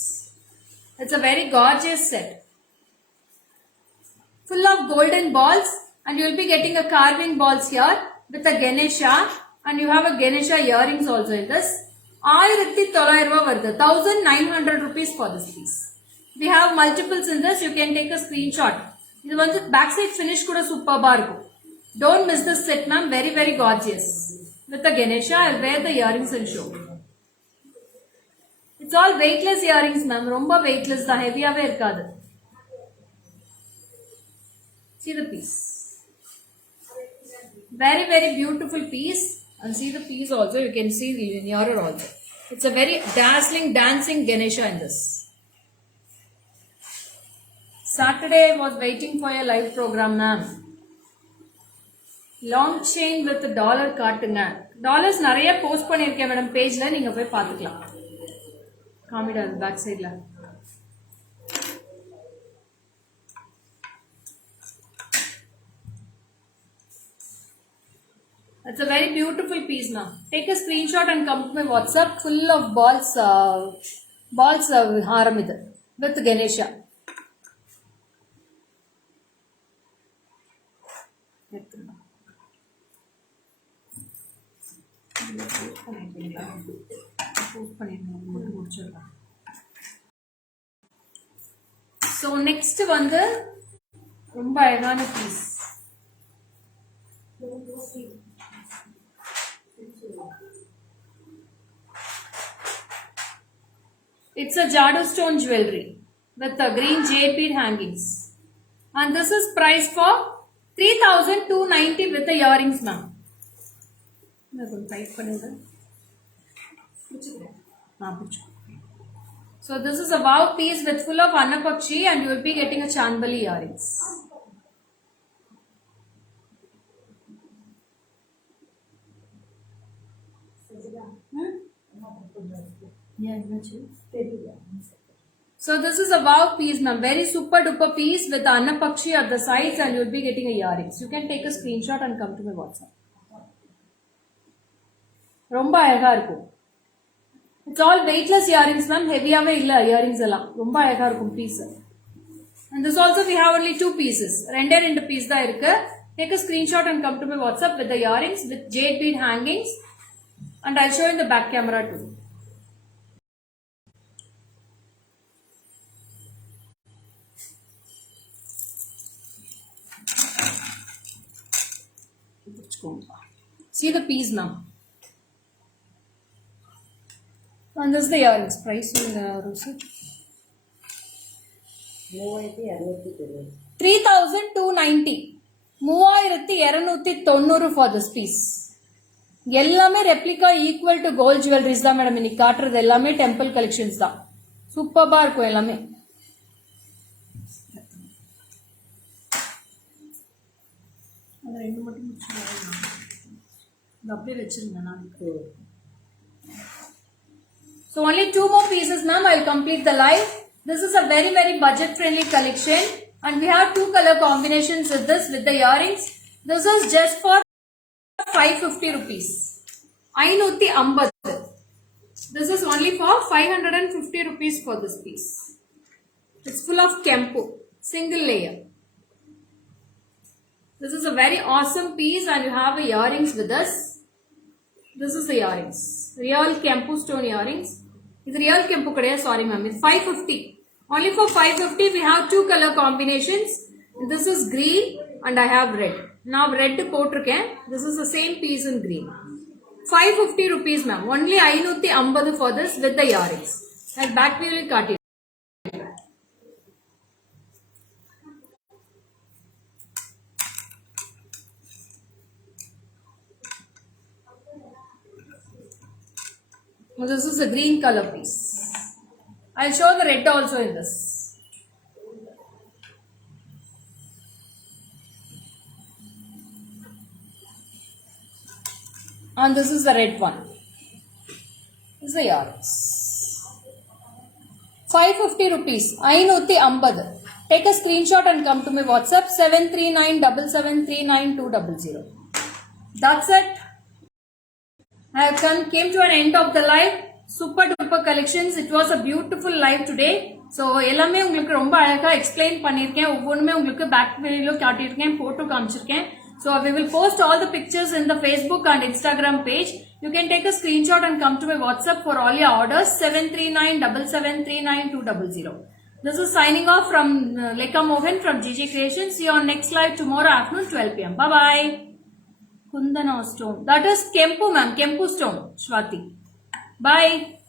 It's a very gorgeous set. Full of golden balls and you will be getting a carving balls here with a Ganesha and you have a Ganesha earrings also in this. 1,900 வருது. 1,900 rupees for this piece. We have multiples in this. You can take a screenshot. இது வந்து back side finish கூட சூப்பர்பா இருக்கும். Don't miss this set ma'am. Very very gorgeous. with the Ganesha. I'll wear the earrings and show. It's all weightless earrings, ma'am. Romba weightless da heavy ave irkadu. See the piece. Very, very beautiful piece. And see the piece also. You can see the nearer also. It's a very dazzling, dancing Ganesha in this. Saturday I was waiting for your live program, ma'am. Long chain with dollar காட்டுங்க. Dollars நிறைய போஸ்ட் பண்ணிருக்கேன் மேடம் பேஜ்ல, நீங்க போய் பார்த்துக்கலாம். காமிடா பேக் சைடுல. It's a very beautiful piece now. Take a screenshot and come to my WhatsApp. Full of balls haram idu with Ganesha. So next வந்து ரொம்ப அழகான piece. It's a Jadu stone jewelry with a green jade bead hangings, and this is priced for 3,290 with the earrings, ma'am. So this is a wow piece with full of Annapakshi, and you will be getting a Chandbali earrings. So this is a wow piece, ma'am. Very super duper piece with Annapakshi at the sides, and you will be getting a earrings. You can take a screenshot and come to my WhatsApp. ரொம்ப அழகா இருக்கும். It's all weightless earrings, ma'am. ஹெவியாவே இல்ல earrings எல்லாம். ரொம்ப அழகா இருக்கும் piece. And this also we have only 2 pieces. ரெண்டு piece தான் இருக்கு. Take a screenshot and come to my WhatsApp with the earrings with jade bead hangings, and I'll show you in the back camera too. See the piece now. And this is the earrings. Price in the Rosa. 3,290. 3,290 for this piece. எல்லாமே replica equal to gold jewelleries தான் madam. இன்னைக்கு காட்டுறது எல்லாமே temple collections தான். சூப்பர்பா இருக்கும் எல்லாமே. ரெண்டு மட்டும் அப்படியே வச்சிருந்தேன் நான். So only 2 more pieces, ma'am. I will complete the live. This is a very, very budget friendly collection, and we have 2 color combinations with this with the earrings. This is just for 550 rupees. 550. This is only for 550 rupees for this piece. It's full of kempu, single layer. This is a very awesome piece, and you have earrings with us. This is the earrings. Real Kempu stone earrings. It's real Kempu kadaya, sorry ma'am. It's 550. Only for 550 we have 2 color combinations. This is green and I have red. Now red potrken. This is the same piece in green. 550 rupees ma'am. Only 550 for this with the earrings. And back we will cut it. This is a green color piece. I'll show the red also in this. And this is the red one. This is the earrings. 550 rupees. 550. Take a screenshot and come to my WhatsApp 7397739 That's it. I have came to an end of the live. Super duper collections. It was a beautiful live today. So எல்லாமே உங்களுக்கு ரொம்ப அழகா explain பண்ணிருக்கேன். ஒவ்வொண்ணுமே உங்களுக்கு பேக் வீடியோல காட்டியிருக்கேன், போட்டோ காமிச்சிருக்கேன். So we will post all the pictures in the Facebook and Instagram page. You can take a screenshot and come to my WhatsApp for all your orders 7397739 This is signing off from Lekha Mohan from GG Creations. See you on next live tomorrow afternoon 12 p.m. Bye bye. Kundana stone. That is Kempu, ma'am. Kempu stone, Swati. Bye.